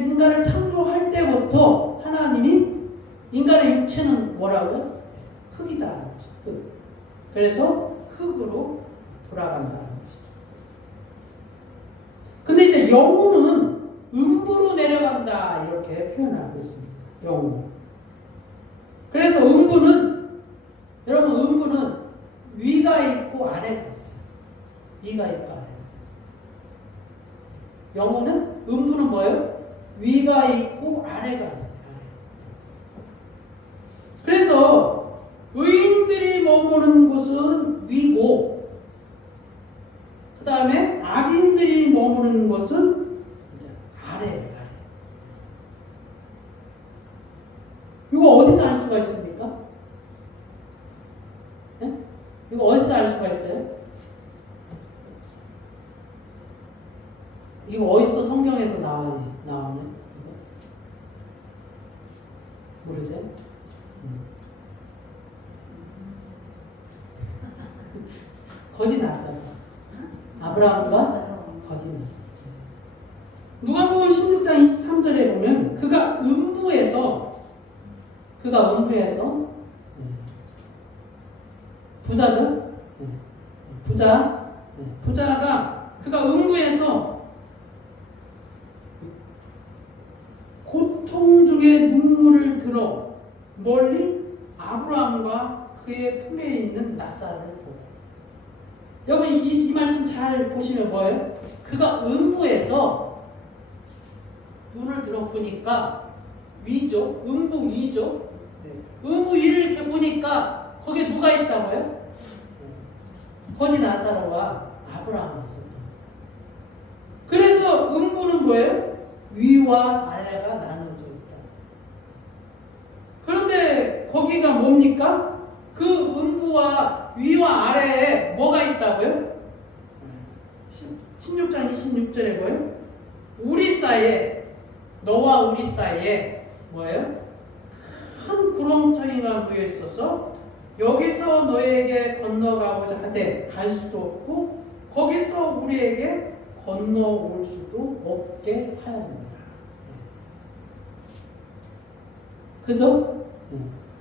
인간을 창조할 때부터 하나님이 인간의 육체는 뭐라고요? 흙이다. 흙. 그래서 흙으로 돌아간다는 것이죠. 근데 이제 영혼은 음부로 내려간다 이렇게 표현하고 있습니다. 영혼. 그래서 여러분 음부는 위가 있고 아래가 있어요. 위가 있고 아래가 있어요. 영혼은 음부는 뭐예요? 위가 있고 아래가 있어요. 그래서 의인들이 머무는 곳은 위고 그 다음에 악인들이 머무는 곳은 아래. 이거 어디서 알 수가 있습니까? 네? 이거 어디서 알 수가 있어요? 이거 어디서 성경에서 나오네? 이거? 모르세요? 거지 났어요. 아브라함과 거지 났어요. 누가복음 16장 23절에 보면 그가 음부에서 부자죠? 부자가 그가 음부에서 고통 중에 눈물을 들어 멀리 아브라함과 그의 품에 있는 낫사를 보고. 여러분 이 말씀 잘 보시면 뭐예요? 그가 음부에서 눈을 들어 보니까 위죠. 음부 위죠. 음부 위를 이렇게 보니까 거기에 누가 있다고요? 거기 나사로와 아브라함이 있었다. 그래서 음부는 뭐예요? 위와 아래가 나눠져 있다. 그런데 거기가 뭡니까? 그 음부와 위와 아래에 뭐가 있다고요? 16장 26절에 뭐예요? 우리 사이에, 너와 우리 사이에 뭐예요? 큰 구렁텅이가 놓여 있어서 여기서 너에게 건너가고자 하되 갈 수도 없고 거기서 우리에게 건너올 수도 없게 하였느니라. 그죠?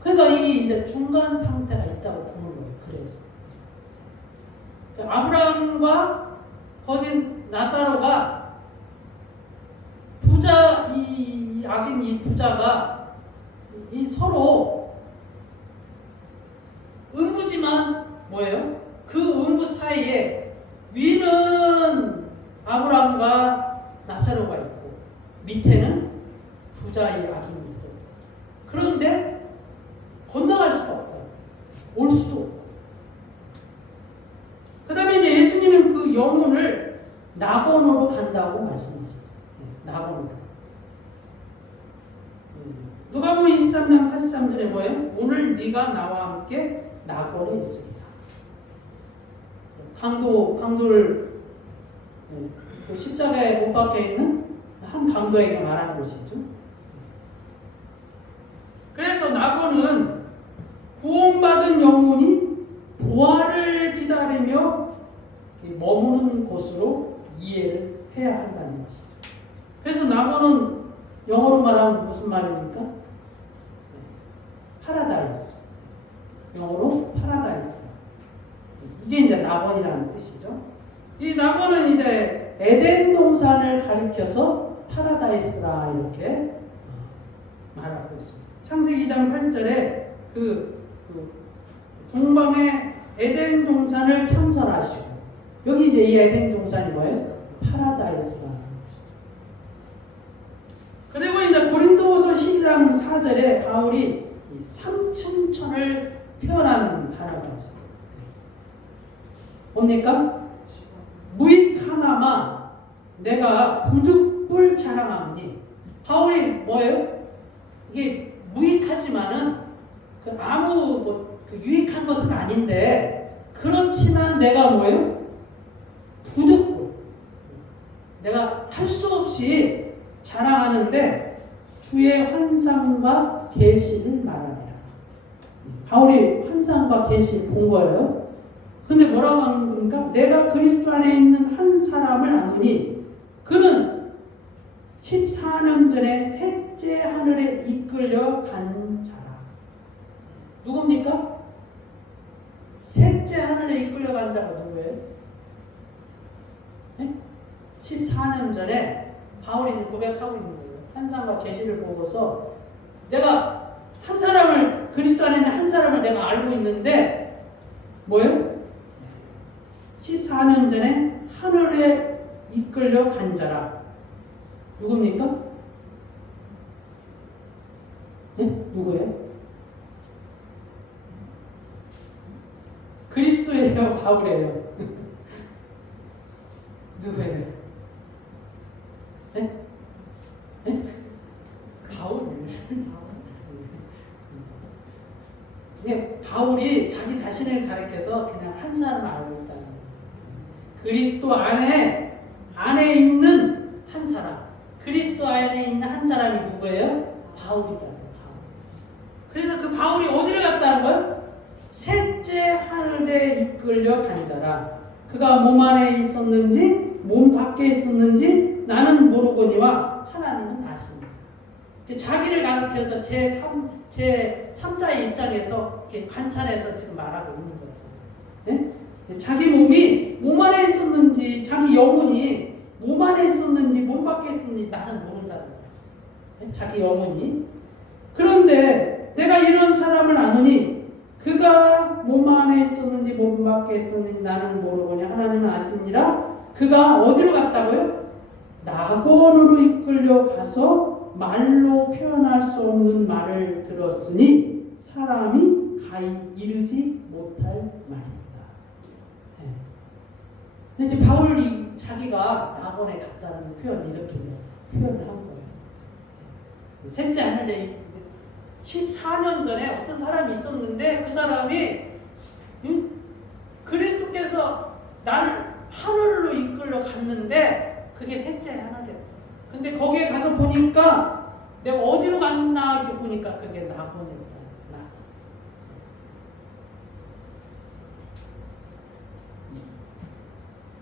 그러니까 이 이제 중간 상태가 있다고 보는 거예요. 그래서 아브라함과 거진 나사로가 이 악인 이 부자가 이 서로 음부지만 뭐예요? 그 음부 사이에 위는 아브라함과 나사로가 있고 밑에는 부자의 악인이 있어요. 그런데 건너갈 수가 없다. 올 수도 없고. 그 다음에 이제 예수님은 그 영혼을 낙원으로 간다고 말씀하셨어요. 낙원으로. 누가복음 23장 43절에 뭐예요? 오늘 네가 나와 함께 낙원에 있습니다. 강도를 그 십자가에 못 박혀 있는 한 강도에게 말하는 것이죠. 그래서 낙원은 구원받은 영혼이 부활을 기다리며 머무는 곳으로 이해를 해야 한다는 것이죠. 그래서 낙원은 영어로 말하면 무슨 말입니까? 파라다이스. 영어로 파라다이스. 이게 이제 낙원이라는 뜻이죠. 이 낙원은 이제 에덴 동산을 가리켜서 파라다이스라 이렇게 말하고 있습니다. 창세기 2장 8절에 그 동방의 에덴 동산을 창설하시고 여기 이제 이 에덴 동산이 뭐예요? 파라다이스라는 것이죠. 그리고 이제 고린도후서 12장 4절에 바울이 이 삼층천을 표현하는 단어가 있습니다. 뭡니까? 무익하나마 내가 부득불 자랑하니. 바울이 뭐예요? 이게 무익하지만은 그 아무 그 유익한 것은 아닌데 그렇지만 내가 뭐예요? 부득불. 내가 할 수 없이 자랑하는데 주의 환상과 계시를 말하니라. 바울이 환상과 계시를 본 거예요. 근데 뭐라고 하는 겁니까? 내가 그리스도 안에 있는 한 사람을 아노니 그는 14년 전에 셋째 하늘에 이끌려 간 자라. 누굽니까? 셋째 하늘에 이끌려 간 자가 누구예요? 네? 14년 전에 바울이 고백하고 있는 거예요. 환상과 계시를 보고서 내가 한 사람을, 그리스도 안에 있는 한 사람을 내가 알고 있는데 뭐예요? 14년 전에 하늘에 이끌려 간 자라. 누굽니까? 네? 누구예요? 그리스도예요? 바울이에요? 누구예요? 네? 네? 바울. 바울이 자기 자신을 가리켜서 그냥 한 사람을 알고 있다는 거예요. 그리스도 안에 있는 한 사람. 그리스도 안에 있는 한 사람이 누구예요? 바울이다. 그래서 그 바울이 어디를 갔다는 거예요? 셋째 하늘에 이끌려 간 자라. 그가 몸 안에 있었는지 몸 밖에 있었는지 나는 모르거니와 하나님은 아십니다. 자기를 가리켜서 제3자의 입장에서 이렇게 관찰해서 지금 말하고 있는 거예요. 네? 자기 몸이 몸 안에 있었는지 자기 영혼이 몸 안에 있었는지 몸 밖에 있었는지 나는 모른다는 거예요. 네? 자기 영혼이. 그런데 내가 이런 사람을 아느니 그가 몸 안에 있었는지 몸 밖에 있었는지 나는 모르거니 하나님은 아시니라. 그가 어디로 갔다고요? 낙원으로 이끌려 가서 말로 표현할 수 없는 말을 들었으니 사람이 가히 이르지 못할 말입니다. 네. 근데 이제 바울이 자기가 낙원에 갔다는 표현을 이렇게 표현을 한 거예요. 셋째 하늘에 14년 전에 어떤 사람이 있었는데 그 사람이 그리스도께서 나를 하늘로 이끌려 갔는데 그게 셋째 하늘이었다. 근데 거기에 가서 보니까 내가 어디로 갔나 이렇게 보니까 그게 낙원이었다.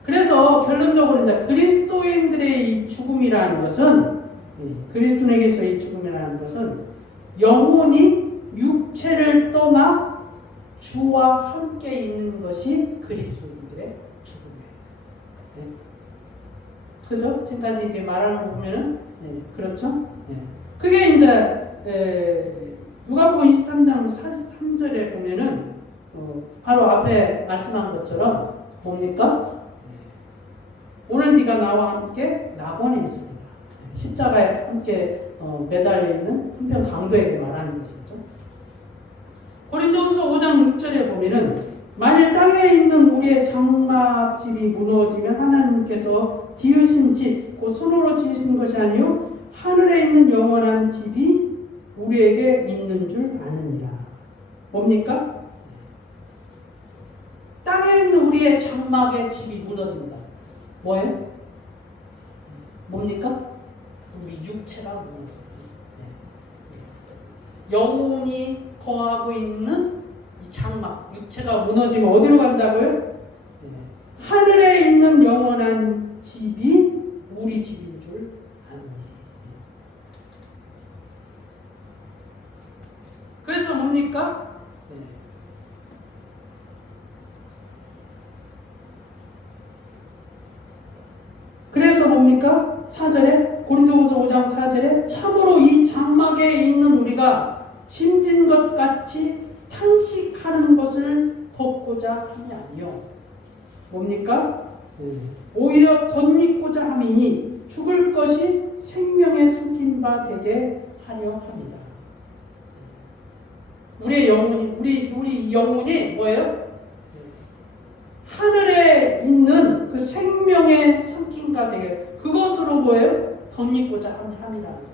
그래서 결론적으로 이제 그리스도인들의 이 죽음이라는 것은 그리스도인에게서 이 죽음이라는 것은 영혼이 육체를 떠나 주와 함께 있는 것이 그리스도인들의 죽음이에요. 네. 그죠? 지금까지 이렇게 말하는 거 보면은 그렇죠? 그게 이제 누가복음 23장 43절에 보면은 바로 앞에 말씀한 것처럼 뭡니까? 오늘 네가 나와 함께 낙원에 있습니다. 십자가에 함께 매달려 있는 한편 강도에게 말하는 것이죠. 고린도후서 5장 6절에 보면은 만일 땅에 있는 우리의 장막집이 무너지면 하나님께서 지으신 집, 곧 손으로 지으신 것이 아니요 하늘에 있는 영원한 집이 우리에게 있는 줄 아느니라. 뭡니까? 땅에 있는 우리의 장막의 집이 무너진다. 뭐예요? 뭡니까? 우리 육체가 무너진다. 영혼이 거하고 있는 이 장막, 육체가 무너지면 어디로 간다고요? 하늘에 있는 영원한 집이 우리 집인 줄 아느니. 그래서 뭡니까? 그래서 뭡니까? 4절에 고린도후서 5장 4절에 참으로 이 장막에 있는 우리가 짐진 것 같이 탄식하는 것을 벗고자 함이 아니요. 뭡니까? 오히려 덧입고자 함이니 죽을 것이 생명에 숨긴 바 되게 하려 합니다. 우리의 영혼이 우리 영혼이 뭐예요? 하늘에 있는 그 생명에 숨긴 바 되게 그것으로 뭐예요? 덧입고자 함이라.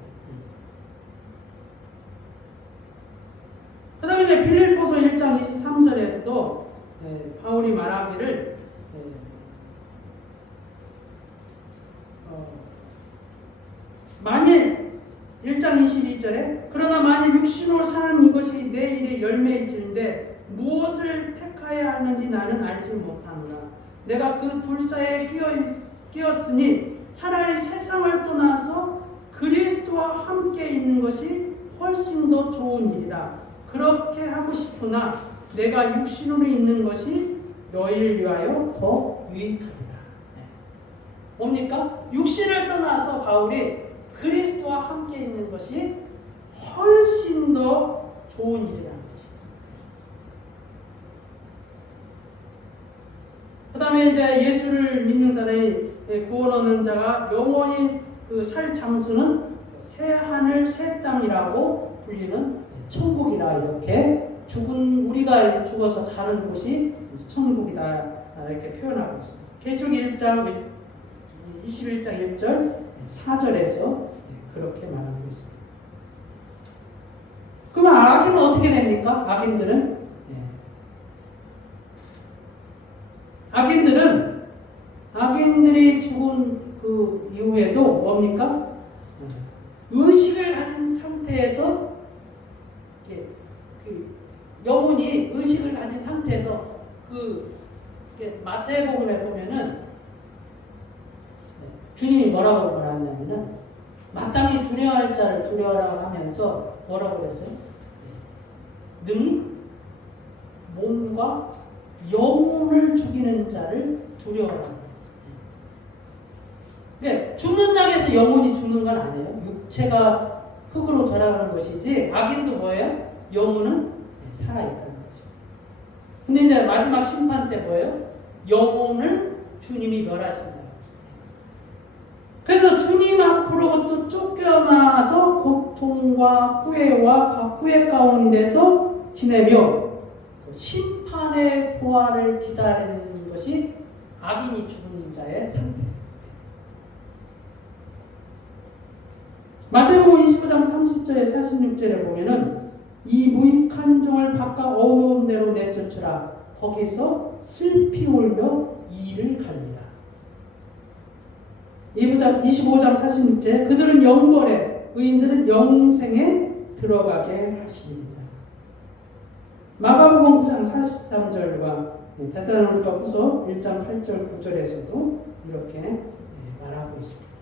그 다음에 이제 빌립보서 1장 23절에서도 바울이 말하기를 만일 1장 22 열매 이질인데 무엇을 택하여야 하는지 나는 알지 못하노라. 내가 그 불사에 끼었으니 차라리 세상을 떠나서 그리스도와 함께 있는 것이 훨씬 더 좋은 일이라. 그렇게 하고 싶으나 내가 육신으로 있는 것이 너희를 위하여 더 유익하리라. 뭡니까? 육신을 떠나서 바울이 그리스도와 함께 있는 것이 훨씬 더 좋은 일이라는 것이다. 그 다음에 이제 예수를 믿는 사람이 구원 얻는 자가 영원히 그 살 장소는 새 하늘 새 땅이라고 불리는 천국이라. 이렇게 우리가 죽어서 가는 곳이 천국이다 이렇게 표현하고 있습니다. 계시록 1장 21장 1절 4절에서 그렇게 말하고 있습니다. 그러면 악인은 어떻게 됩니까? 악인들이 죽은 그 이후에도 뭡니까? 의식을 가진 상태에서 영혼이 의식을 가진 상태에서 마태복음에 보면은 주님이 뭐라고 말하냐면은 마땅히 두려워할 자를 두려워라 하면서 뭐라고 그랬어요? 능히 몸과 영혼을 죽이는 자를 두려워라 그랬어요. 네, 죽는 땅에서 영혼이 죽는 건 아니에요. 육체가 흙으로 돌아가는 것이지 악인도 뭐예요? 영혼은 살아있다는 거죠. 근데 이제 마지막 심판 때 뭐예요? 영혼을 주님이 멸하신다. 그래서 주님 앞으로부터 쫓겨나서 고통과 후회와 후회 가운데서 지내며 심판의 부활을 기다리는 것이 악인이 죽은 자의 상태. 마태복음 25장 30절에 46절에 보면은 이 무익한 종을 바깥 어두운 데로 내쫓으라. 거기서 슬피 울며 이를 갈리라. 25장 46절 그들은 영벌에 의인들은 영생에 들어가게 하시니라. 마가복음 9장 43절과 데살로니가 후서 1장 8절 9절에서도 이렇게 말하고 있습니다.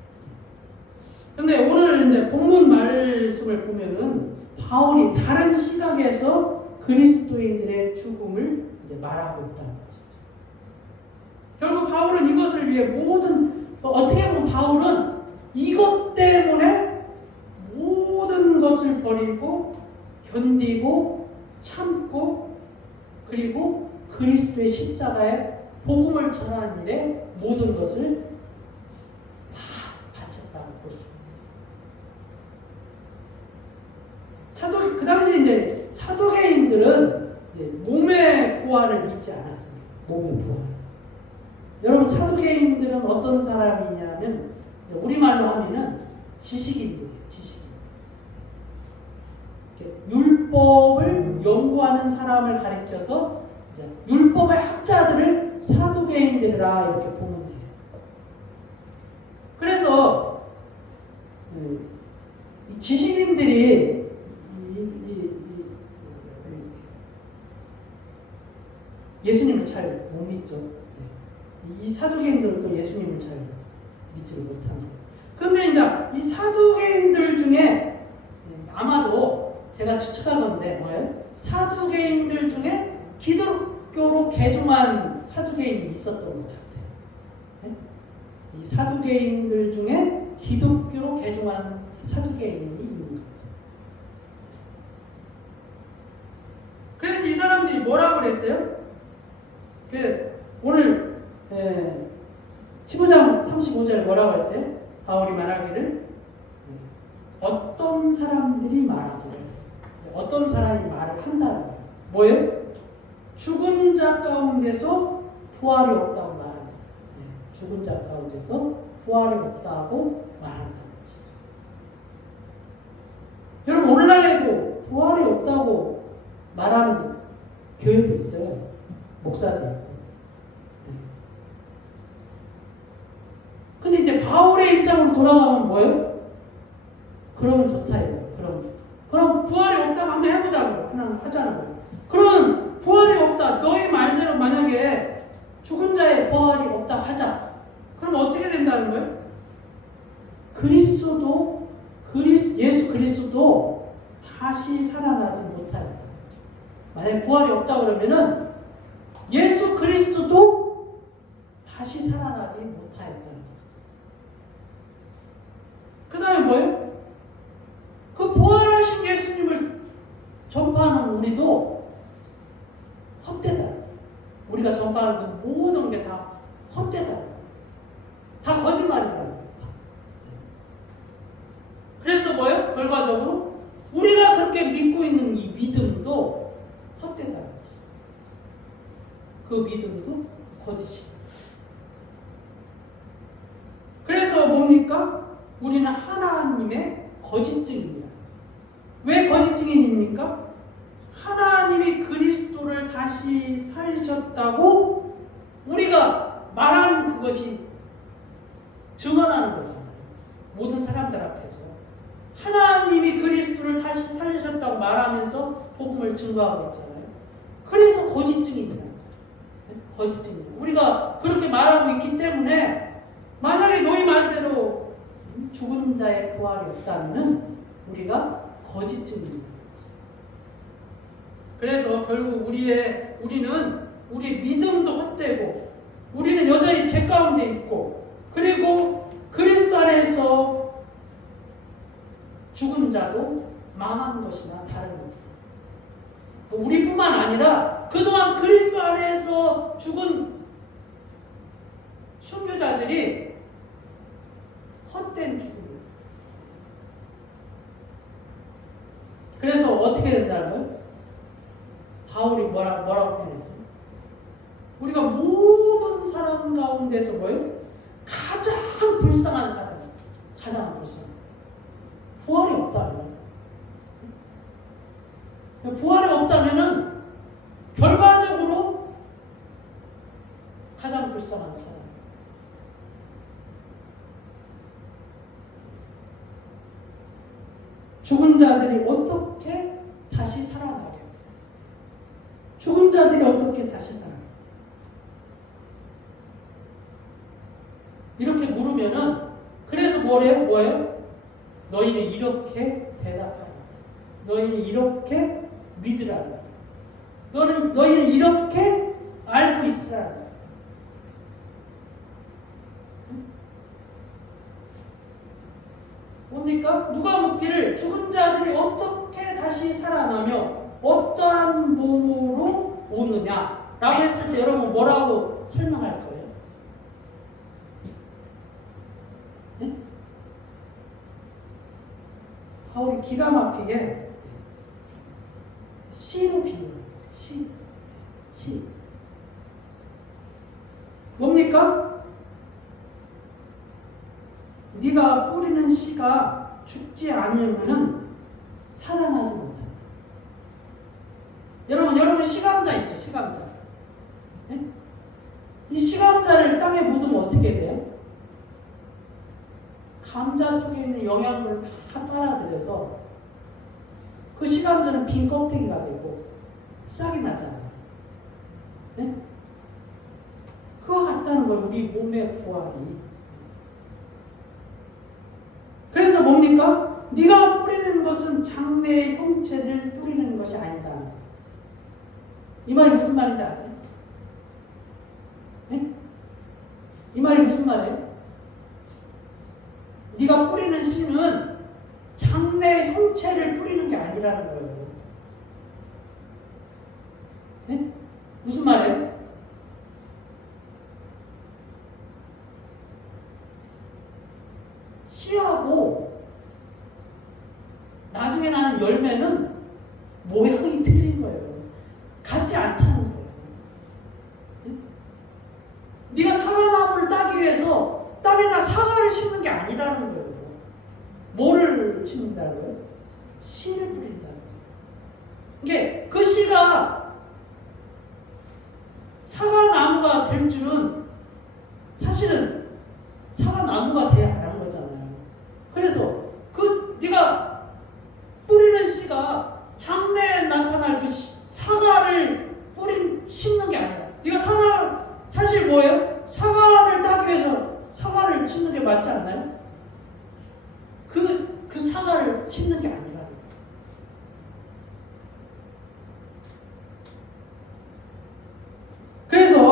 그런데 오늘 이제 본문 말씀을 보면은 바울이 다른 시각에서 그리스도인들의 죽음을 이제 말하고 있다는 것이죠. 결국 바울은 이것을 위해 어떻게 보면 바울은 이것 때문에 모든 것을 버리고 견디고 참고 그리고 그리스도의 십자가에 복음을 전하는 일에 모든 것을 다 바쳤다고 볼 수 있습니다. 그 당시 이제 사도계인들은 몸의 부활을 믿지 않았습니다. 몸의 부활. 여러분 사도계인들은 어떤 사람이냐면 우리말로 하면은 지식인들이에요. 율법을 연구하는 사람을 가리켜서 율법의 학자들을 사도계인들이라 이렇게 보면 돼요. 그래서 지식인들이 예수님을 잘 못 믿죠. 이 사두개인들은 또 예수님을 잘 믿지를 못합니다. 그런데 이제 이 사두개인들 중에 아마도 제가 추측하건데 뭐예요? 사두개인들 중에 기독교로 개종한 사두개인이 있었던 것 같아요. 네? 이 사두개인들 중에 기독교로 개종한 사두개인이 있는 것 같아요. 그래서 이 사람들이 뭐라고 그랬어요? 오늘 15장 35절에 뭐라고 했어요? 바울이 말하기를 어떤 사람들이 말하기를 어떤 사람이 말을 한다는 거예요. 뭐예요? 죽은 자 가운데서 부활이 없다고 말한다. 죽은 자 가운데서 부활이 없다고 말한다는 것이죠. 여러분 오늘날에도 부활이 없다고 말하는 교회도 있어요. 목사들. 근데 이제 바울의 입장으로 돌아가면 뭐예요? 그러면 좋다 이거예요. 그럼 부활이 없다고 한번 해보자고 하잖아요. 거예요. 그러면 부활이 없다. 너희 말대로 만약에 죽은 자의 부활이 없다 하자. 그럼 어떻게 된다는 거예요? 예수 그리스도 다시 살아나지 못하였다. 만약에 부활이 없다 그러면은 예수 그리스도도 다시 살아나지 못하였다. 그 다음에 뭐예요? 그 부활하신 예수님을 전파하는 우리도 헛되다. 우리가 전파하는 그 모든 게 다 헛되다. 다 거짓말이다. 그래서 뭐예요? 결과적으로 우리가 그렇게 믿고 있는 이 믿음도 헛되다. 그 믿음도 거짓이다. 그래서 뭡니까? 우리는 하나님의 거짓 증인이야. 왜 거짓 증인입니까? 하나님이 그리스도를 다시 살리셨다고 우리가 말하는 그것이 증언하는 거잖아요. 모든 사람들 앞에서 하나님이 그리스도를 다시 살리셨다고 말하면서 복음을 증거하고 있잖아요. 그래서 거짓 증인이야. 거짓 증인. 우리가 그렇게 말하고 있기 때문에 만약에 너희 말대로 죽은 자의 부활이 없다면 우리가 거짓 증인입니다. 그래서 결국 우리는 우리 믿음도 헛되고 우리는 여전히 죄 가운데 있고 그리고 그리스도 안에서 죽은 자도 망한 것이나 다른 것. 우리뿐만 아니라 그동안 그리스도 안에서 죽은 순교자들이 헛된 죽음이에요. 그래서 어떻게 된다는 거예요? 바울이 뭐라고 표현했어요? 우리가 모든 사람 가운데서 뭐예요? 가장 불쌍한 사람, 가장 불쌍한. 부활이 없다면, 부활이 없다면은 결과적으로 가장 불쌍한 사람. 죽은 자들이 어떻게 다시 살아나게? 죽은 자들이 어떻게 다시 살아나게? 이렇게 물으면은 그래서 뭐예요? 너희는 이렇게 대답하라. 너희는 이렇게 믿으라. 너희는 이렇게 알고 있으라. 뭡니까? 누가 묻기를 죽은 자들이 어떻게 다시 살아나며 어떠한 몸으로 오느냐 라고 했을 때 여러분 뭐라고 설명할 거예요? 네? 바울이 기가 막히게 씨로 비유해요. 씨. 뭡니까? 네가 뿌리는 씨가 죽지 않으면은 살아나지 못한다. 여러분 시감자 있죠? 시감자. 네? 이 시감자를 땅에 묻으면 어떻게 돼요? 감자 속에 있는 영양분을 다 빨아들여서 그 시감자는 빈 껍데기가 되고 싹이 나잖아요. 네? 그와 같다는 거예요. 우리 몸의 부활이. 그래서 뭡니까? 네가 뿌리는 것은 장래의 형체를 뿌리는 것이 아니다. 이 말이 무슨 말인지 아세요? 네? 이 말이 무슨 말이에요? 네가 뿌리는 씨는 장래의 형체를 뿌리는 게 아니라는 거예요. 네? 무슨 말이에요? 씨하고 나중에 나는 열매는 모양이 틀린 거예요. 같지 않다는 거예요. 네? 네가 사과나무를 따기 위해서 땅에다 사과를 심는 게 아니라는 거예요. 뭐를 심는다고요? 씨를 뿌린다는 거예요. 이게 그 씨가 사과나무가 될 줄은 사실은 사과나무가 돼야 하는 거잖아요. 그래서 그 네가 뿌리는 씨가 장래에 나타날 그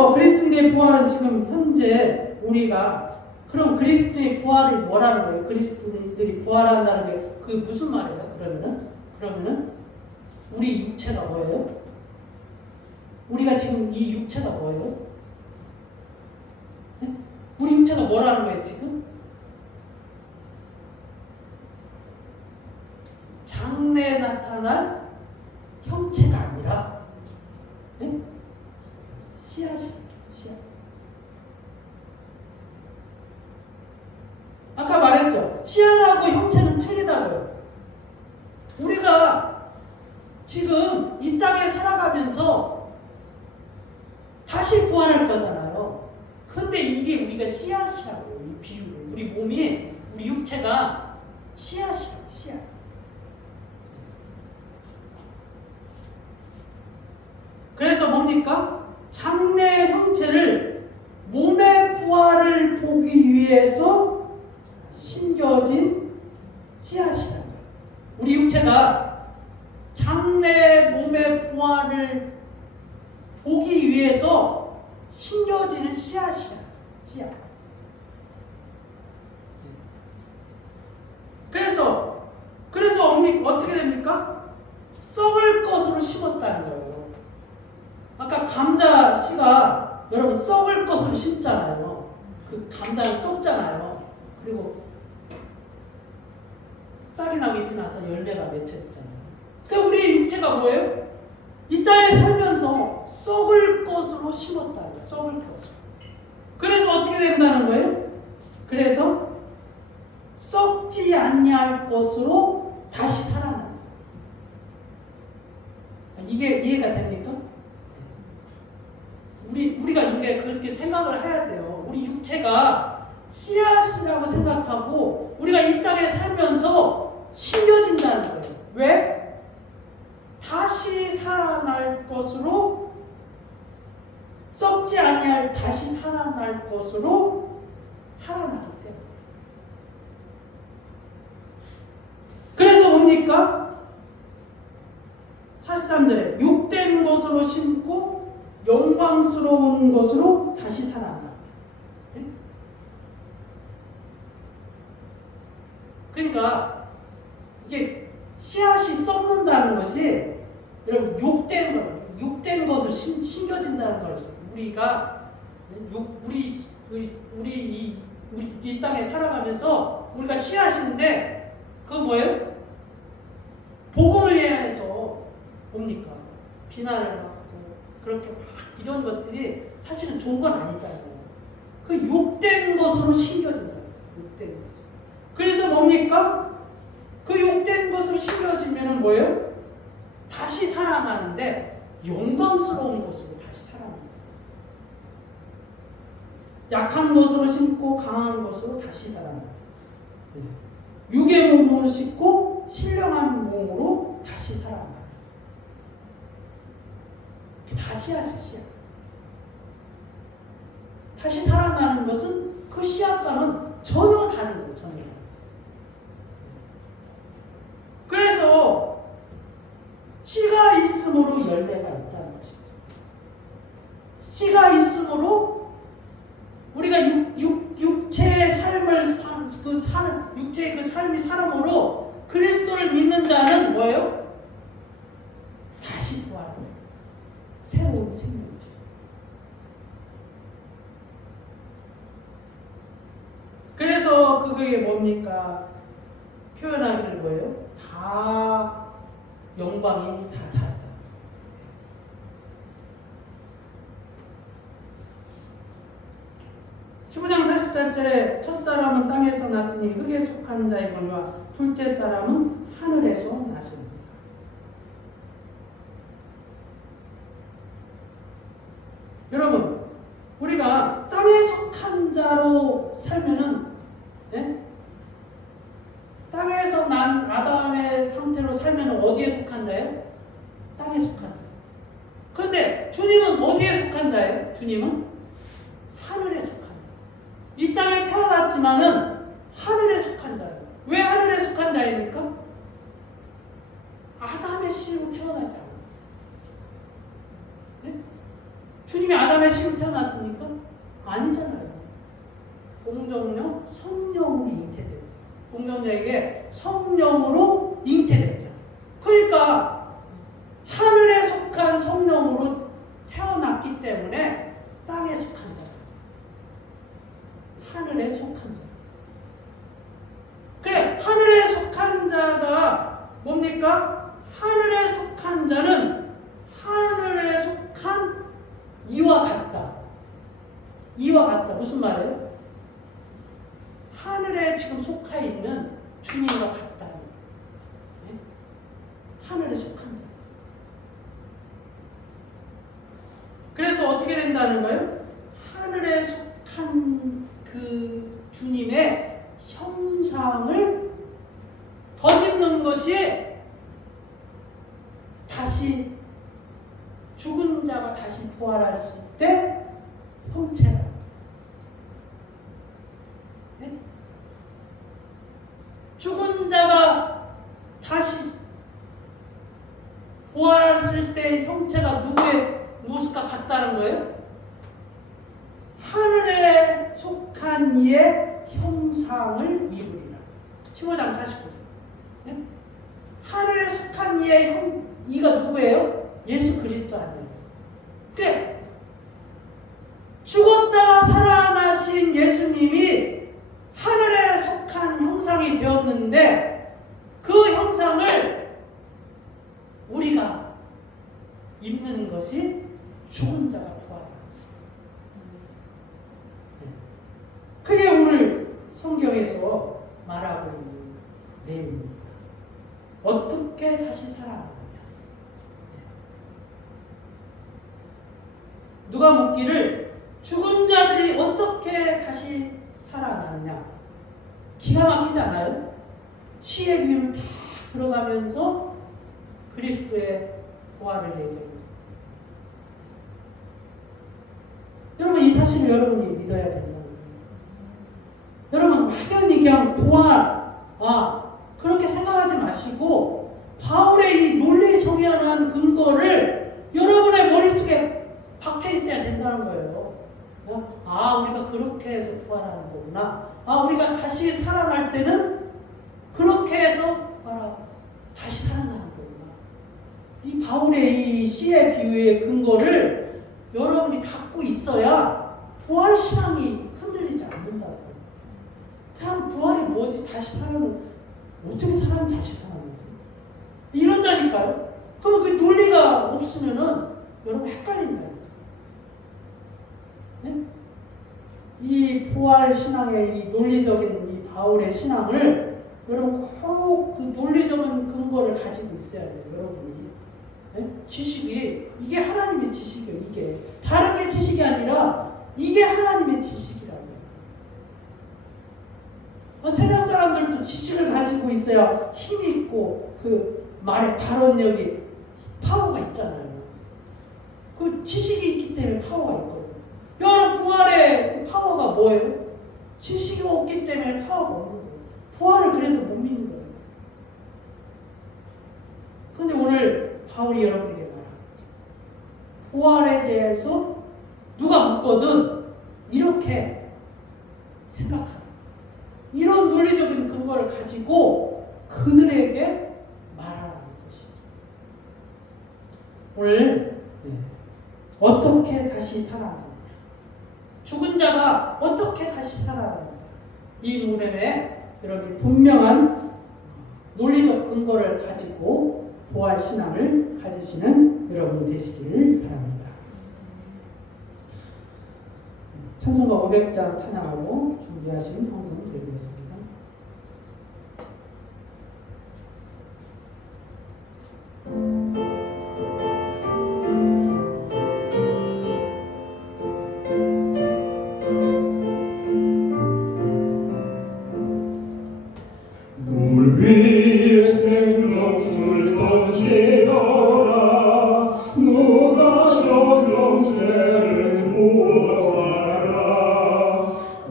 그래서 그리스도의 부활은 지금 현재 우리가 그럼 그리스도의 부활이 뭐라는 거예요? 그리스도인들이 부활한다는 게 그 무슨 말이에요? 그러면은 우리 육체가 뭐예요? 우리가 지금 이 육체가 뭐예요? 네? 우리 육체가 뭐라는 거예요 지금? 장래에 나타날 형체가 아니라 네? 씨앗이. 아까 말했죠. 씨앗하고 형체는 틀리다고요. 우리가 지금 이 땅에 살아가면서 다시 부활할 거잖아요. 근데 이게 우리가 씨앗이라고요. 이 비유를. 우리 몸이, 우리 육체가 씨앗이라고, 씨앗. 그래서 뭡니까? 장래 형체를 몸의 부활을 보기 위해서 심겨진 씨앗이라는 거예요. 우리 육체가 장래 몸의 부활을 보기 위해서 심겨지는 씨앗이야. 씨앗. 그래서 어떻게 됩니까? 썩을 것으로 심었다는 거예요. 아까 감자 씨가 여러분 썩을 것으로 심잖아요. 그 감자를 썩잖아요. 그리고 싹이 나고 잎이 나서 열매가 맺혀있잖아요. 그러니까 우리의 육체가 뭐예요? 이 땅에 살면서 썩을 것으로 심었다는 거예요. 썩을 것으로. 그래서 어떻게 된다는 거예요? 그래서 썩지 아니할 것으로 다시 살아난다. 이게 이해가 됩니까? 우리가 이게 그렇게 생각을 해야 돼요. 우리 육체가 씨앗이라고 생각하고 우리가 이 땅에 살면서 심겨진다는 거예요. 왜? 다시 살아날 것으로 썩지 아니할 다시 살아날 것으로 살아나기 때문에. 그래서 뭡니까? 43절에 욕된 것으로 심고 영광스러운 것으로 다시 살아나. 그러니까 이게 씨앗이 썩는다는 것이 여러분 욕된 것을 심겨진다는 것이 우리가 우리 이 땅에 살아가면서 우리가 씨앗인데 그거 뭐예요? 복음을 위해서 뭡니까? 비난을 받고 그렇게 막 이런 것들이 사실은 좋은 건 아니잖아요. 그 욕된 것으로 심겨진다. 욕된 것. 그래서 뭡니까? 그 욕된 것으로 심겨지면은 뭐예요? 다시 살아나는데 영광스러운 것으로 다시 살아납니다. 약한 것으로 심고 강한 것으로 다시 살아납니다. 육의 몸으로 심고 신령한 몸으로 다시 살아납니다. 다시 하십시오. 다시 살아나는 것은 그 씨앗과는 전혀 다른 거예요. 전혀. 그래서 씨가 있으므로 열매가 있다는 것이죠. 씨가 있으므로 우리가 육체의 삶을 육체의 그 삶이 살음으로 그리스도를 믿는 자는 뭐예요? 다시 부활합니다. 새로운 생명이죠. 그래서 그게 뭡니까? 표현하기를 뭐예요? 다 영광이 다 다르다. (15장 44절에) 첫사람은 땅에서 났으니 흙에 속한 자이거니와 둘째 사람은 하늘에서 나십니다. 여러분, 우리가 땅에 속한 자로 살면은, 네? 땅에서 난 아담의 상태로 살면은 어디에 속한 자예요? 땅에 속한 자. 그런데 주님은 어디에 속한 자예요? 주님은 하늘에 속한 자. 이 땅에 태어났지만은 하늘에 속한 자예요. 왜 하늘에 속한 자입니까? 아담의 씨로 태어나지 않았어요. 네? 주님이 아담의 씨로 태어났습니까? 아니잖아요. 동정녀 성령으로 잉태됐죠. 동정녀에게 성령으로 잉태됐죠. 그러니까 하늘에 속한 성령으로 태어났기 때문에 땅에 속한 자, 하늘에 속한 자. 그래, 하늘에 속한 자가 뭡니까? 하늘에 속한 자는 하늘에 속한 이와 같다. 이와 같다. 무슨 말이에요? 하늘에 지금 속하 있는 주님과 같다. 네? 하늘에 속한 자. 그래서 어떻게 된다는 거예요? 하늘에 속한 그 주님의 형상을 덧입는 것이 다시 죽은 자가 다시 부활했을 때 형체라. 네? 죽은 자가 다시 부활했을 때 형체가 누구의 모습과 같다는 거예요? 하늘에 속한 이의 형상을 이루리라. 15장 49절. 네? 하늘에 속한 이의 이가 누구예요? 예수 그리스도 아니에요. 그래, 죽었다가 살아나신 예수님이 하늘에 속한 형상이 되었는데 그 형상을 우리가 입는 것이 죽은 자가 부활합니다. 그게 오늘 성경에서 말하고 있는 내용입니다. 어떻게 다시 살아나느냐. 누가 묻기를 죽은 자들이 어떻게 다시 살아나느냐. 기가 막히지 않아요? 시의 비유를 다 들어가면서 그리스도의 부활을 얘기합니다. 여러분, 이 사실을 여러분이 믿어야 된다는 거예요. 여러분, 막연히 그냥 부활, 그렇게 생각하지 마시고 바울의 이 논리정연한 근거를 여러분의 머릿속에 박혀 있어야 된다는 거예요. 우리가 그렇게 해서 부활하는 거구나. 우리가 다시 살아날 때는 그렇게 해서 다시 살아나는 거구나. 이 바울의 이 시의 비유의 근거를 여러분이 갖고 있어야 부활 신앙이 흔들리지 않는다고. 그냥 부활이 뭐지? 다시 살면 어떻게 사람이 다시 살아나지? 이런다니까요. 그러면 그 논리가 없으면은 여러분 헷갈린다니까. 네? 이 부활 신앙의 이 논리적인 이 바울의 신앙을 여러분 꼭 그 논리적인 근거를 가지고 있어야 돼요. 여러분이. 네? 지식이 이게 하나님의 지식이에요. 이게 다른 게 지식이 아니라 이게 하나님의 지식이라고요. 세상 사람들도 지식을 가지고 있어야 힘이 있고 그 말의 발언력이 파워가 있잖아요. 그 지식이 있기 때문에 파워가 있거든요. 여러분, 부활의 그 파워가 뭐예요? 지식이 없기 때문에 파워가 없는 거예요. 부활을 그래서 못 믿는 거예요. 그런데 오늘 바울이 여러분에게 말합니다. 부활에 대해서 누가 묻거든 이렇게 생각하라. 이런 논리적인 근거를 가지고 그들에게 말하라는 것입니다. 오늘 어떻게 다시 살아나느냐, 죽은 자가 어떻게 다시 살아나느냐, 이 문맥에 여러분 분명한 논리적 근거를 가지고 부활 신앙을 가지시는 여러분이 되시길 바랍니다. 찬송가 500장 찬양하고 준비하신 헌금 드리겠습니다. 물 위에 생명줄 던지거라. 누가 저 형제를 모아라.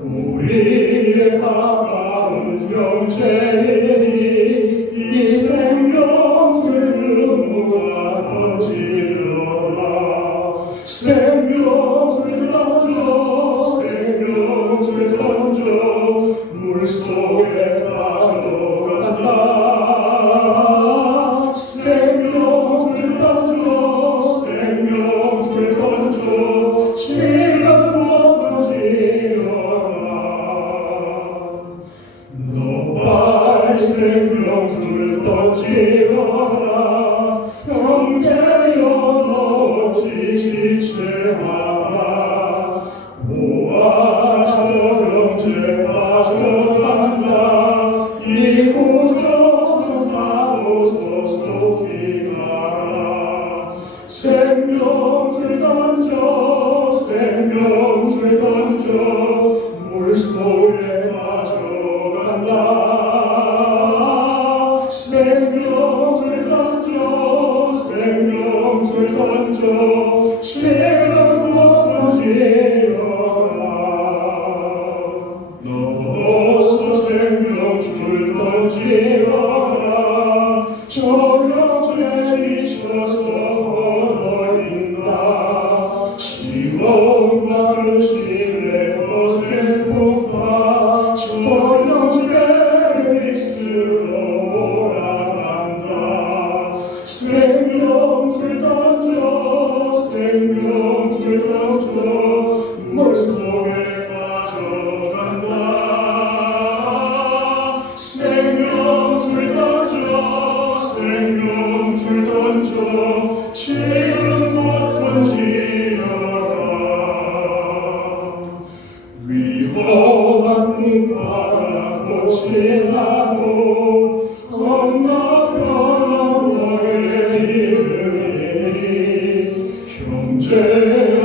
우리의 가까운 형제니 이 생명줄 누가 던지거라. 생명 물속에 빠져간다. 생명줄 던져 생명줄 던져 지금 던지어라. 너발 생명줄 던지어라. 형제여 너 지지체 마라. 보아 저 형제 빠져간다. 이곳저곳 나오소서 기다라. 생명줄 던져 생명줄 던져 물속에 빠져간다. 생명줄 던져 생명줄 던져 지금 던지어라. 너서 생명줄 던지어라. 저 형제 지쳐서 얻어린다. 시원 바르실래 거센 폭파 저 형제를 입술로 몰아간다. 생명줄 던져 생명줄 던져 물속에 빠져간다. 생명줄 던져 생명줄 던져 지금 못 던지어라. 위험한 바라고 지나고 건너편 너의 이름이 형제여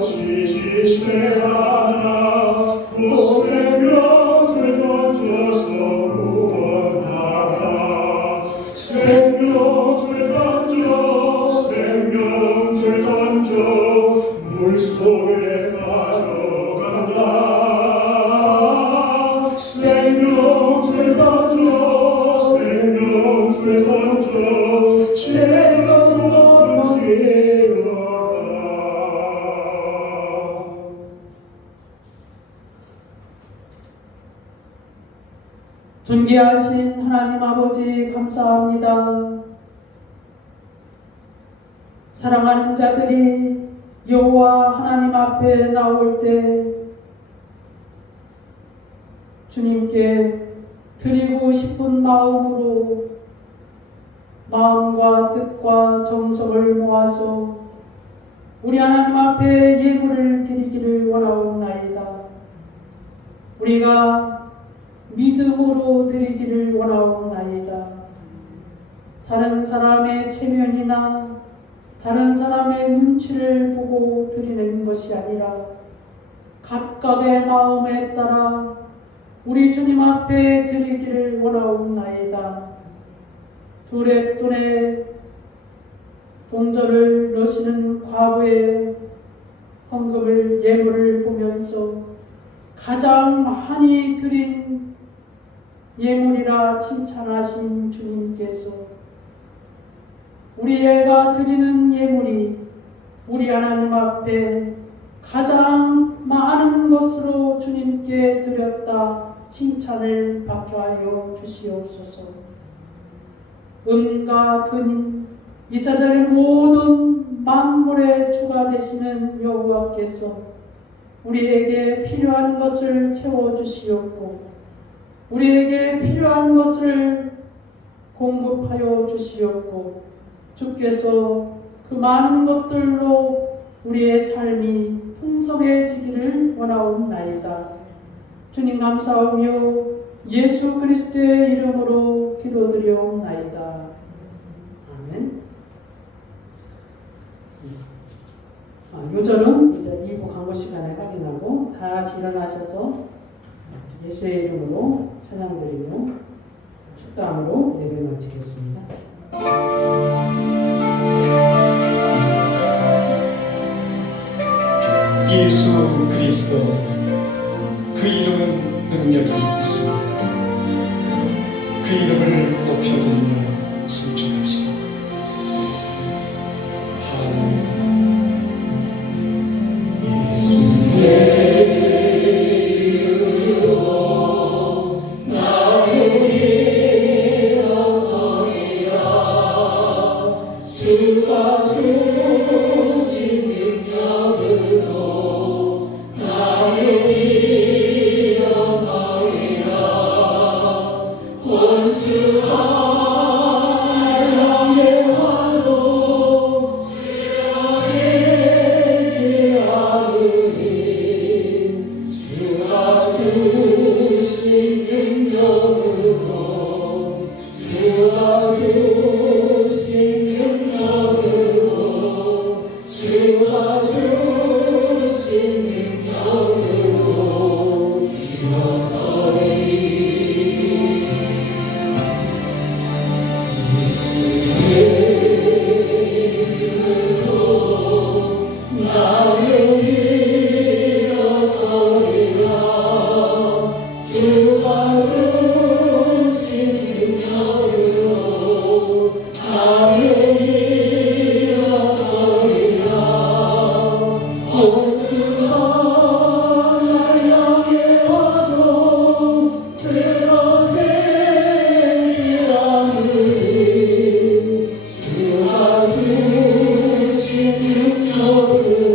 지지체 않아. 그 생명줄 던져서 구원하라. 생명줄 던져 생명줄 던져 물속에 빠져간다. 생명줄 던져 생명줄 던져 지금 던지어라. 존귀하신 하나님 아버지 감사합니다. 사랑하는 자들이 여호와 하나님 앞에 나올 때 주님께 드리고 싶은 마음으로 마음과 뜻과 정성을 모아서 우리 하나님 앞에 예물을 드리기를 원하옵나이다. 우리가 믿음으로 드리기를 원하옵나이다. 다른 사람의 체면이나 다른 사람의 눈치를 보고 드리는 것이 아니라 각각의 마음에 따라 우리 주님 앞에 드리기를 원하옵나이다. 두랩돈에 동전을 넣으시는 과부의 헌금을 예물을 보면서 가장 많이 드린 예물이라 칭찬하신 주님께서 우리 애가 드리는 예물이 우리 하나님 앞에 가장 많은 것으로 주님께 드렸다 칭찬을 받게 하여 주시옵소서. 은과 금 이 세상의 모든 만물의 주가 되시는 여호와께서 우리에게 필요한 것을 채워주시옵고 우리에게 필요한 것을 공급하여 주시옵고 주께서 그 많은 것들로 우리의 삶이 풍성해지기를 원하옵나이다. 주님 감사하며 예수 그리스도의 이름으로 기도드리옵나이다. 아멘. 요절은 이제 2부 광고 시간에 확인하고 다 같이 일어나셔서 예수의 이름으로 찬양드리며 축도함으로 예배 마치겠습니다. 예수 그리스도 그 이름은 능력이 있습니다. 그 이름을 높여드리며 승천합시다. 할렐루야. 예수의 이름 주가 주신 능력으로 일어서리 나는 일어서리라 주가 주신 능력으로 나는 일어서리라 모습가 날 향해 와도 쓰러지지 않으리 주가 주신 능력으로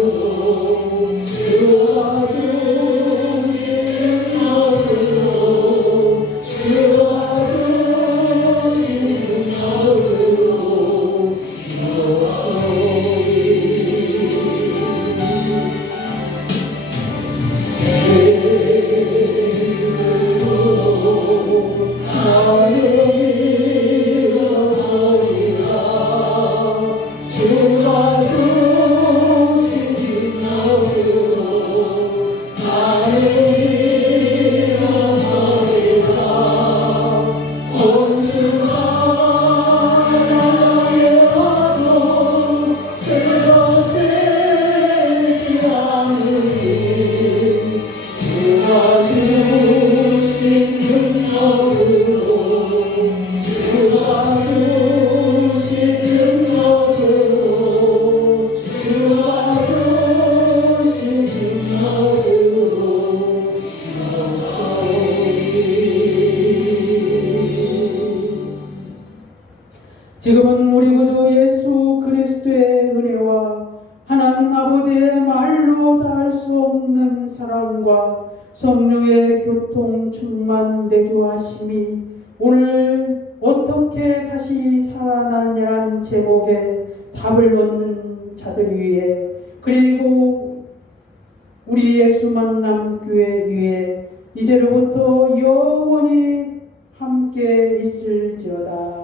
주가 주신 능력으로 주가 주신 능력으로 일어서리 나는 일어서리라 주가 주신 능력으로 나는 일어서리라 온수가 나에게 와도 쓰러지지 않으리 주가 주신 능력으로 주가 주신 능력으로 주가 주신 능력으로 일어서리 지금은 우리 구주 예수 그리스도의 은혜와 하나님 아버지의 말로 다할 수 없는 사랑과 성령의 교통 충만 내주하심이 오늘 어떻게 다시 살아나느냐는 제목에 답을 얻는 자들 위해 그리고 우리 예수 만남 교회 위에 이제로부터 영원히 함께 있을지어다.